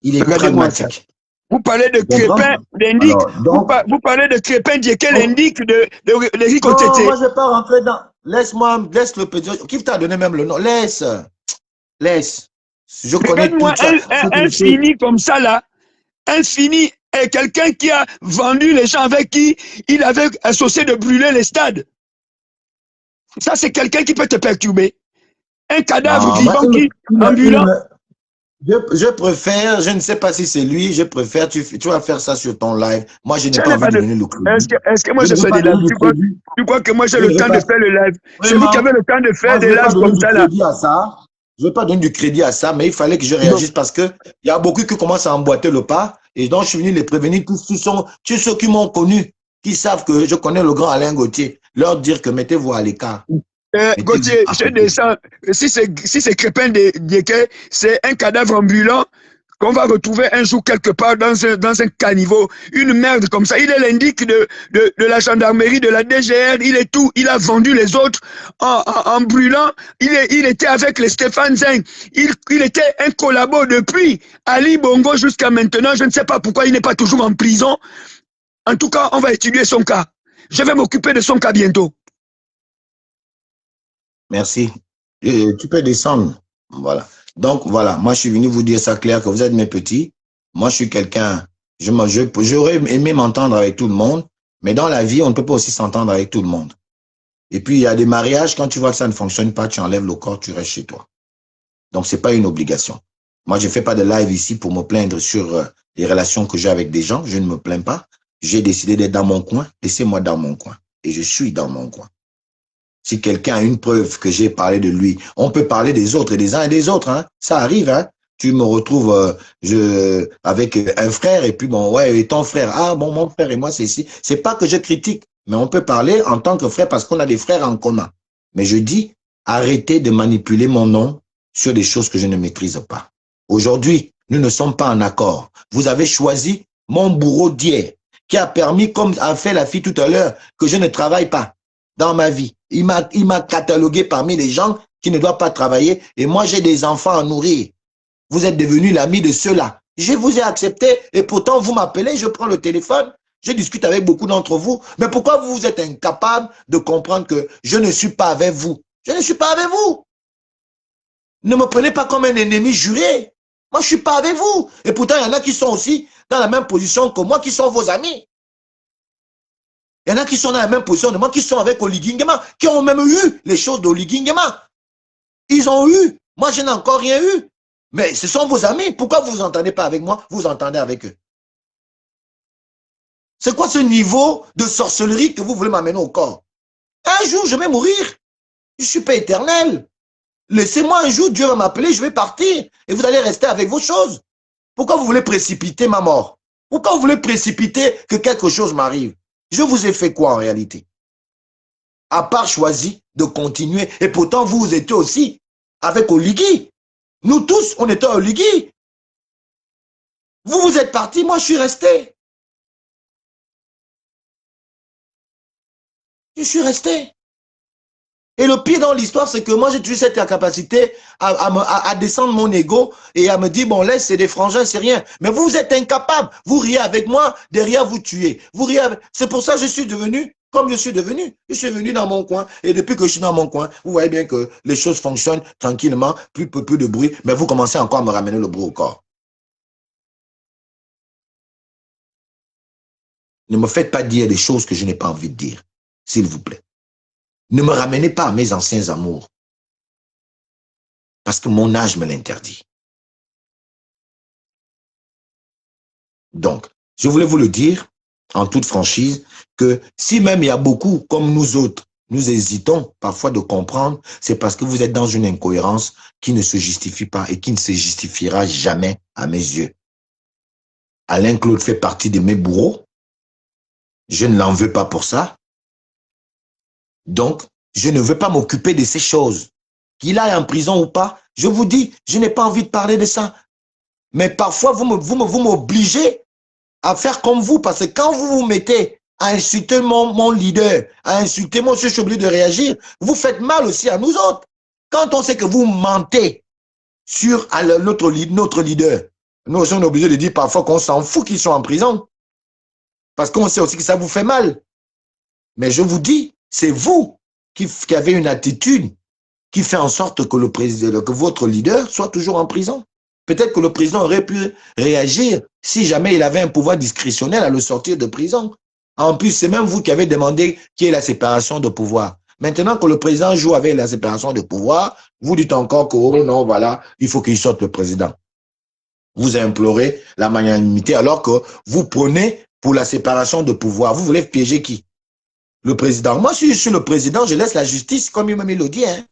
Il est pragmatique. Vous parlez de Crépin, l'indique. Vous parlez de Crépin, Diekel, l'indique de Rico Tété. Non, moi je ne vais pas rentrer dans. Laisse le petit. Qui t'a donné même le nom? Laisse. Je connais tout ça. Un fini comme ça là. Un fini est quelqu'un qui a vendu les gens avec qui il avait associé de brûler les stades. Ça, c'est quelqu'un qui peut te perturber. Un cadavre vivant qui, ambulant. Je préfère, je ne sais pas si c'est lui, je préfère, tu vas faire ça sur ton live. Moi, je n'ai pas envie de donner le crédit. Est-ce que moi je fais des lives? Tu crois que moi j'ai le temps de faire le live? C'est vous qui avez le temps de faire des lives comme ça là. Je ne vais pas donner du crédit à ça, mais il fallait que je réagisse parce qu'il y a beaucoup qui commencent à emboîter le pas. Et donc, je suis venu les prévenir. Tous ceux qui m'ont connu, qui savent que je connais le grand Alain Gauthier, leur dire que mettez-vous à l'écart. Gauthier, je descends. Si c'est Crépin Diekel, c'est un cadavre ambulant qu'on va retrouver un jour quelque part dans un caniveau, une merde comme ça. Il est l'indique de la gendarmerie, de la DGR, il est tout. Il a vendu les autres en brûlant. Il était avec les Stéphane Zeng. Il était un collabo depuis Ali Bongo jusqu'à maintenant. Je ne sais pas pourquoi il n'est pas toujours en prison. En tout cas, on va étudier son cas. Je vais m'occuper de son cas bientôt. Merci. Tu peux descendre. Voilà. Donc, voilà. Moi, je suis venu vous dire ça clair, que vous êtes mes petits. Moi, je suis quelqu'un, j'aurais aimé m'entendre avec tout le monde, mais dans la vie, on ne peut pas aussi s'entendre avec tout le monde. Et puis, il y a des mariages, quand tu vois que ça ne fonctionne pas, tu enlèves le corps, tu restes chez toi. Donc, c'est pas une obligation. Moi, je fais pas de live ici pour me plaindre sur les relations que j'ai avec des gens. Je ne me plains pas. J'ai décidé d'être dans mon coin. Laissez-moi dans mon coin. et je suis dans mon coin. Si quelqu'un a une preuve que j'ai parlé de lui, on peut parler des autres et des uns et des autres. Hein. Ça arrive. Hein. Tu me retrouves avec un frère et puis bon, ouais, et ton frère. Ah bon, mon frère et moi, c'est ici. C'est pas que je critique, mais on peut parler en tant que frère parce qu'on a des frères en commun. Mais je dis, arrêtez de manipuler mon nom sur des choses que je ne maîtrise pas. Aujourd'hui, nous ne sommes pas en accord. Vous avez choisi mon bourreau d'hier qui a permis, comme a fait la fille tout à l'heure, que je ne travaille pas dans ma vie. Il m'a catalogué parmi les gens qui ne doivent pas travailler et moi j'ai des enfants à nourrir. Vous êtes devenu l'ami de ceux-là. Je vous ai accepté et pourtant vous m'appelez, je prends le téléphone, je discute avec beaucoup d'entre vous. Mais pourquoi vous êtes incapable de comprendre que je ne suis pas avec vous? Je ne suis pas avec vous. Ne me prenez pas comme un ennemi juré. Moi, je ne suis pas avec vous. Et pourtant, il y en a qui sont aussi dans la même position que moi, qui sont vos amis. Il y en a qui sont dans la même position de moi, qui sont avec Oligui Nguema, qui ont même eu les choses d'Oligui Nguema. Ils ont eu. Moi, je n'ai encore rien eu. Mais ce sont vos amis. Pourquoi vous vous entendez pas avec moi? Vous vous entendez avec eux. C'est quoi ce niveau de sorcellerie que vous voulez m'amener au corps? Un jour, je vais mourir. Je ne suis pas éternel. Laissez-moi un jour, Dieu va m'appeler, je vais partir. Et vous allez rester avec vos choses. Pourquoi vous voulez précipiter ma mort? Pourquoi vous voulez précipiter que quelque chose m'arrive? Je vous ai fait quoi en réalité? À part choisi de continuer. Et pourtant, vous étiez aussi avec Oligui. Nous tous, on était à Oligui. Vous, vous êtes partis, moi, je suis resté. Je suis resté. Et le pire dans l'histoire, c'est que moi, j'ai toujours cette capacité à descendre mon ego et à me dire, bon, laisse, c'est des frangins, c'est rien. Mais vous êtes incapable. Vous riez avec moi, derrière, vous tuez. Vous riez avec... C'est pour ça que je suis devenu comme je suis devenu. Je suis venu dans mon coin. Et depuis que je suis dans mon coin, vous voyez bien que les choses fonctionnent tranquillement, plus de bruit. Mais vous commencez encore à me ramener le bruit au corps. Ne me faites pas dire des choses que je n'ai pas envie de dire, s'il vous plaît. Ne me ramenez pas à mes anciens amours, parce que mon âge me l'interdit. Donc, je voulais vous le dire, en toute franchise, que si même il y a beaucoup, comme nous autres, nous hésitons parfois de comprendre, c'est parce que vous êtes dans une incohérence qui ne se justifie pas et qui ne se justifiera jamais à mes yeux. Alain Claude fait partie de mes bourreaux. Je ne l'en veux pas pour ça. Donc, je ne veux pas m'occuper de ces choses. Qu'il aille en prison ou pas, je vous dis, je n'ai pas envie de parler de ça. Mais parfois, vous m'obligez à faire comme vous, parce que quand vous vous mettez à insulter mon leader, à insulter moi, je suis obligé de réagir, vous faites mal aussi à nous autres. Quand on sait que vous mentez sur notre leader, nous sommes obligés de dire parfois qu'on s'en fout qu'ils sont en prison, parce qu'on sait aussi que ça vous fait mal. Mais je vous dis, c'est vous qui avez une attitude qui fait en sorte que que votre leader soit toujours en prison. Peut-être que le président aurait pu réagir si jamais il avait un pouvoir discrétionnel à le sortir de prison. En plus, c'est même vous qui avez demandé qu'il y ait la séparation de pouvoir. Maintenant que le président joue avec la séparation de pouvoir, vous dites encore que oh non, voilà, il faut qu'il sorte le président. Vous implorez la magnanimité alors que vous prenez pour la séparation de pouvoir. Vous voulez piéger qui? Le président. Moi, si je suis le président, je laisse la justice, comme il me dit, hein.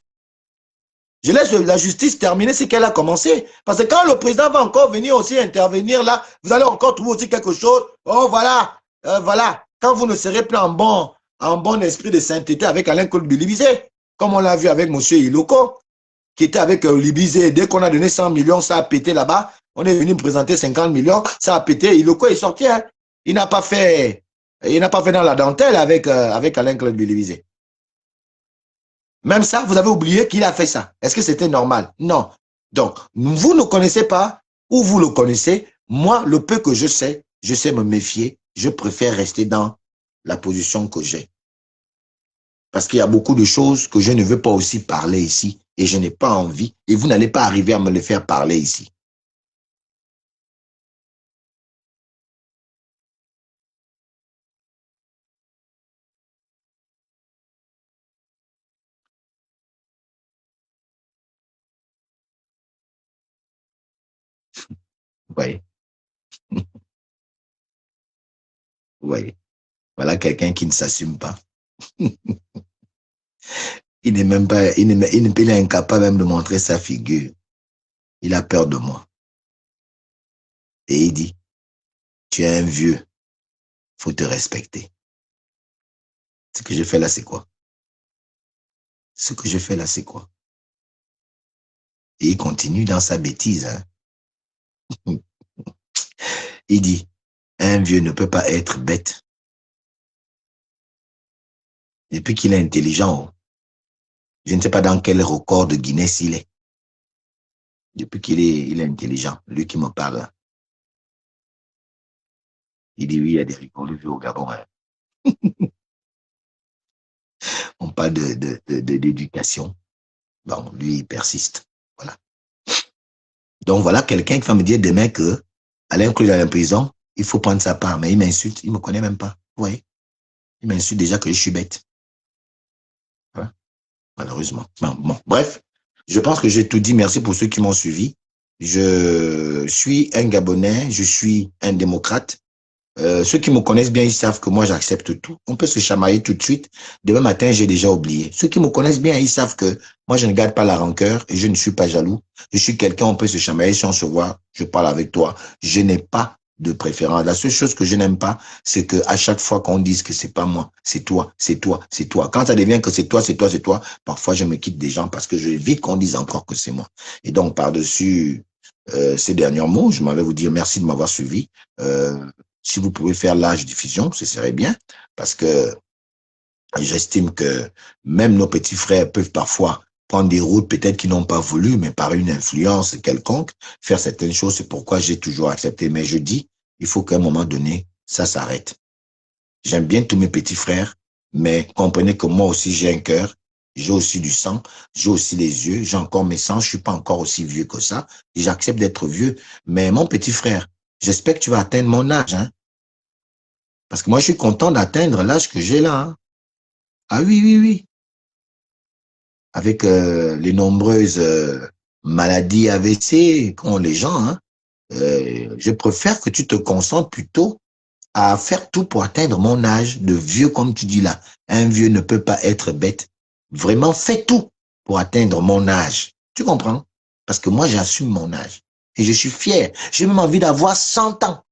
Je laisse la justice terminer ce qu'elle a commencé. Parce que quand le président va encore venir aussi intervenir là, vous allez encore trouver aussi quelque chose. Oh, voilà, voilà. Quand vous ne serez plus en bon esprit de sainteté avec Alain Claude Bilibizé, comme on l'a vu avec M. Iloko, qui était avec Libizé. Dès qu'on a donné 100 millions, ça a pété là-bas. On est venu me présenter 50 millions, ça a pété. Iloko est sorti. Hein. Il n'a pas fait dans la dentelle avec Alain Claude Bilibizé. Même ça, vous avez oublié qu'il a fait ça. Est-ce que c'était normal? Non. Donc, vous ne connaissez pas ou vous le connaissez. Moi, le peu que je sais me méfier. Je préfère rester dans la position que j'ai. Parce qu'il y a beaucoup de choses que je ne veux pas aussi parler ici et je n'ai pas envie et vous n'allez pas arriver à me les faire parler ici. Vous voyez? Vous voyez? Voilà quelqu'un qui ne s'assume pas. Il n'est même pas, il est incapable même de montrer sa figure. Il a peur de moi. Et il dit, tu es un vieux, faut te respecter. Ce que je fais là, c'est quoi? Ce que je fais là, c'est quoi? Et il continue dans sa bêtise. Hein. Il dit, un vieux ne peut pas être bête. Depuis qu'il est intelligent, je ne sais pas dans quel record de Guinness il est. Depuis il est intelligent, lui qui me parle. Il dit, oui, il y a des rigolos au Gabon. Hein. On parle d'éducation. Bon, lui, il persiste. Voilà. Donc, voilà quelqu'un qui va me dire demain que Alain Clou est en prison, il faut prendre sa part. Mais il m'insulte, il ne me connaît même pas. Vous voyez? Il m'insulte déjà que je suis bête. Voilà. Malheureusement. Bon, bref, je pense que j'ai tout dit. Merci pour ceux qui m'ont suivi. Je suis un Gabonais, je suis un démocrate. Ceux qui me connaissent bien, ils savent que moi, j'accepte tout. On peut se chamailler tout de suite. Demain matin, j'ai déjà oublié. Ceux qui me connaissent bien, ils savent que moi, je ne garde pas la rancœur et je ne suis pas jaloux. Je suis quelqu'un, on peut se chamailler si on se voit. Je parle avec toi. Je n'ai pas de préférence. La seule chose que je n'aime pas, c'est que à chaque fois qu'on dise que c'est pas moi, c'est toi, c'est toi, c'est toi. Quand ça devient que c'est toi, c'est toi, c'est toi, parfois je me quitte des gens parce que je évite qu'on dise encore que c'est moi. Et donc, par-dessus ces derniers mots, je m'avais vous dire merci de m'avoir suivi. Si vous pouvez faire l'âge diffusion, ce serait bien, parce que j'estime que même nos petits frères peuvent parfois prendre des routes peut-être qu'ils n'ont pas voulu, mais par une influence quelconque, faire certaines choses. C'est pourquoi j'ai toujours accepté. Mais je dis, il faut qu'à un moment donné, ça s'arrête. J'aime bien tous mes petits frères, mais comprenez que moi aussi j'ai un cœur, j'ai aussi du sang, j'ai aussi les yeux, j'ai encore mes sangs, je suis pas encore aussi vieux que ça, et j'accepte d'être vieux. Mais mon petit frère, j'espère que tu vas atteindre mon âge, hein. Parce que moi, je suis content d'atteindre l'âge que j'ai là. Hein. Ah oui, oui, oui. Avec les nombreuses maladies AVC qu'ont les gens, hein, je préfère que tu te concentres plutôt à faire tout pour atteindre mon âge de vieux, comme tu dis là. Un vieux ne peut pas être bête. Vraiment, fais tout pour atteindre mon âge. Tu comprends? Parce que moi, j'assume mon âge. Et je suis fier. J'ai même envie d'avoir 100 ans.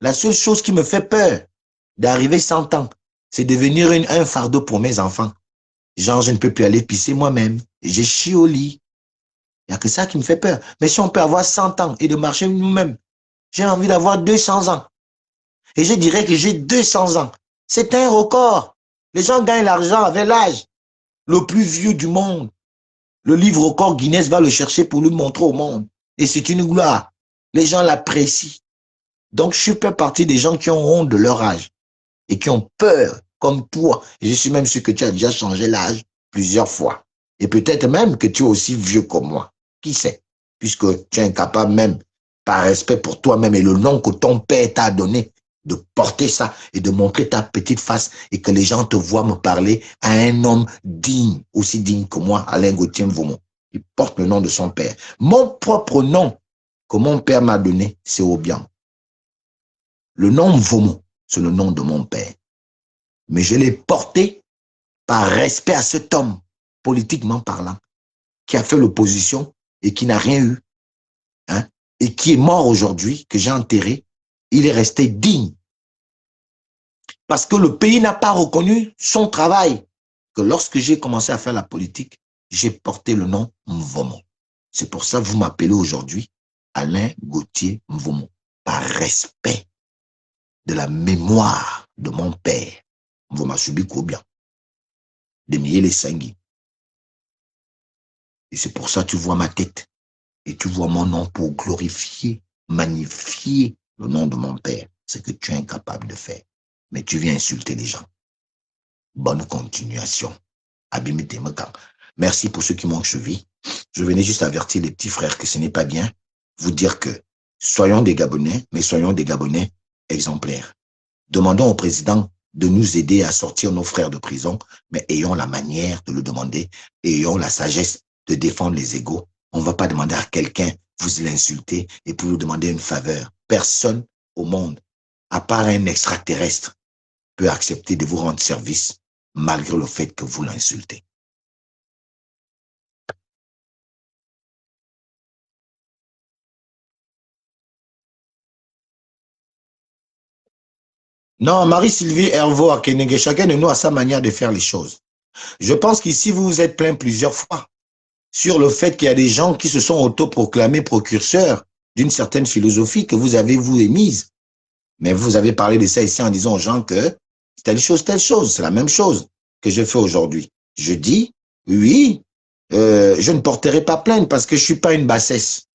La seule chose qui me fait peur d'arriver 100 ans, c'est devenir un fardeau pour mes enfants. Genre, je ne peux plus aller pisser moi-même. Je chie au lit. Il n'y a que ça qui me fait peur. Mais si on peut avoir 100 ans et de marcher nous-mêmes, j'ai envie d'avoir 200 ans. Et je dirais que j'ai 200 ans. C'est un record. Les gens gagnent l'argent avec l'âge. Le plus vieux du monde. Le livre record Guinness va le chercher pour le montrer au monde. Et c'est une gloire. Les gens l'apprécient. Donc, je fais partie des gens qui ont honte de leur âge et qui ont peur, comme toi. Et je suis même sûr que tu as déjà changé l'âge plusieurs fois. Et peut-être même que tu es aussi vieux que moi. Qui sait? Puisque tu es incapable même, par respect pour toi-même et le nom que ton père t'a donné, de porter ça et de montrer ta petite face et que les gens te voient me parler à un homme digne, aussi digne que moi, Alain Gauthier Mvomo. Il porte le nom de son père. Mon propre nom que mon père m'a donné, c'est Obiang. Le nom Mvomo, c'est le nom de mon père. Mais je l'ai porté par respect à cet homme, politiquement parlant, qui a fait l'opposition et qui n'a rien eu, hein, et qui est mort aujourd'hui, que j'ai enterré. Il est resté digne. Parce que le pays n'a pas reconnu son travail. Que lorsque j'ai commencé à faire la politique, j'ai porté le nom Mvomo. C'est pour ça que vous m'appelez aujourd'hui Alain Gauthier Mvomo, par respect de la mémoire de mon père, Mvoma Subi Kobia, de Miele Sangui. Et c'est pour ça que tu vois ma tête et tu vois mon nom pour glorifier, magnifier le nom de mon père. C'est que tu es incapable de faire. Mais tu viens insulter les gens. Bonne continuation. Abimite Mekan. Merci pour ceux qui m'ont suivi. Je venais juste avertir les petits frères que ce n'est pas bien. Vous dire que soyons des Gabonais, mais soyons des Gabonais exemplaires. Demandons au président de nous aider à sortir nos frères de prison, mais ayons la manière de le demander, ayons la sagesse de défendre les égaux. On ne va pas demander à quelqu'un, vous l'insulter et pour lui demander une faveur. Personne au monde, à part un extraterrestre, peut accepter de vous rendre service malgré le fait que vous l'insultez. Non, Marie-Sylvie, Hervo, Akenege, chacun de nous a sa manière de faire les choses. Je pense qu'ici, vous vous êtes plaint plusieurs fois sur le fait qu'il y a des gens qui se sont autoproclamés précurseurs d'une certaine philosophie que vous avez, vous, émise. Mais vous avez parlé de ça ici en disant aux gens que telle chose, c'est la même chose que je fais aujourd'hui. Je dis, oui, je ne porterai pas plainte parce que je ne suis pas une bassesse.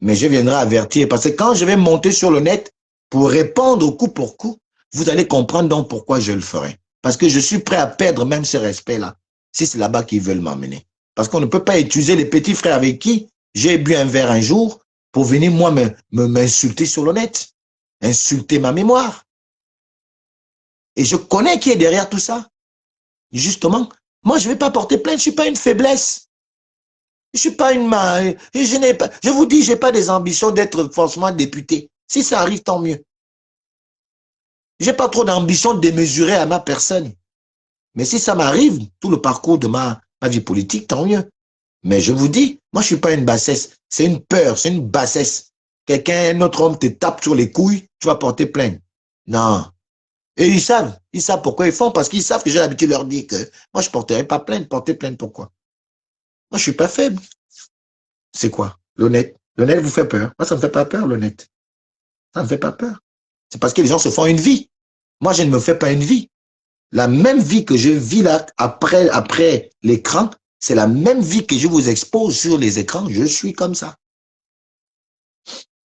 Mais je viendrai avertir parce que quand je vais monter sur le net pour répondre coup pour coup, vous allez comprendre donc pourquoi je le ferai. Parce que je suis prêt à perdre même ce respect-là, si c'est là-bas qu'ils veulent m'emmener. Parce qu'on ne peut pas utiliser les petits frères avec qui j'ai bu un verre un jour pour venir, moi, m'insulter sur le net, insulter ma mémoire. Et je connais qui est derrière tout ça. Justement, moi, je ne vais pas porter plainte, je ne suis pas une faiblesse. Je suis pas une main. Je vous dis, je n'ai pas des ambitions d'être forcément député. Si ça arrive, tant mieux. Je n'ai pas trop d'ambition démesurée à ma personne. Mais si ça m'arrive, tout le parcours de ma vie politique, tant mieux. Mais je vous dis, moi, je ne suis pas une bassesse. C'est une peur, c'est une bassesse. Quelqu'un, un autre homme te tape sur les couilles, tu vas porter plainte. Non. Et ils savent pourquoi ils font, parce qu'ils savent que j'ai l'habitude de leur dire que moi, je ne porterai pas plainte. Porter plainte, pourquoi? Moi, je ne suis pas faible. C'est quoi? L'honnête. L'honnête vous fait peur. Moi, ça ne me fait pas peur, l'honnête. Ça ne me fait pas peur. C'est parce que les gens se font une vie. Moi, je ne me fais pas une vie. La même vie que je vis là, après l'écran, c'est la même vie que je vous expose sur les écrans. Je suis comme ça.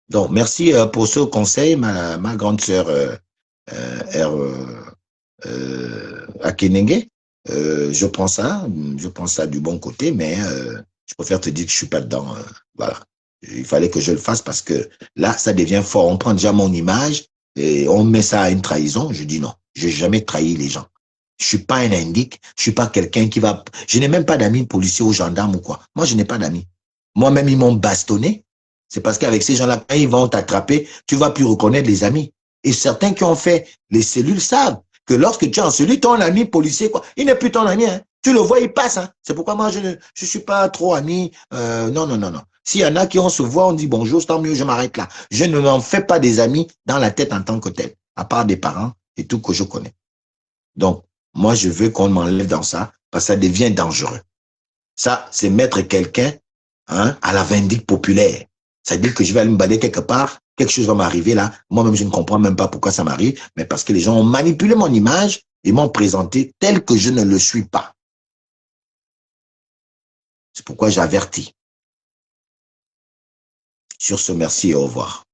Donc, merci pour ce conseil, ma grande sœur Akenenge. Je prends ça du bon côté, mais je préfère te dire que je suis pas dedans. Voilà. Il fallait que je le fasse parce que là, ça devient fort. On prend déjà mon image et on met ça à une trahison. Je dis non, je n'ai jamais trahi les gens. Je suis pas un indique, je suis pas quelqu'un qui va... Je n'ai même pas d'amis policiers ou gendarmes ou quoi. Moi, je n'ai pas d'amis. Moi-même, ils m'ont bastonné. C'est parce qu'avec ces gens-là, quand ils vont t'attraper, tu vas plus reconnaître les amis. Et certains qui ont fait les cellules savent que lorsque tu es en cellule, ton ami policier, quoi, il n'est plus ton ami. Hein. Tu le vois, il passe. Hein. C'est pourquoi moi, je ne suis pas trop ami. Non, non, non, non. S'il y en a qui on se voit, on dit bonjour, tant mieux, je m'arrête là. Je ne m'en fais pas des amis dans la tête en tant que tel, à part des parents et tout que je connais. Donc, moi, je veux qu'on m'enlève dans ça parce que ça devient dangereux. Ça, c'est mettre quelqu'un à la vindicte populaire. C'est-à-dire que je vais aller me balader quelque part, quelque chose va m'arriver là. Moi-même, je ne comprends même pas pourquoi ça m'arrive, mais parce que les gens ont manipulé mon image et m'ont présenté tel que je ne le suis pas. C'est pourquoi j'avertis. Sur ce, merci et au revoir.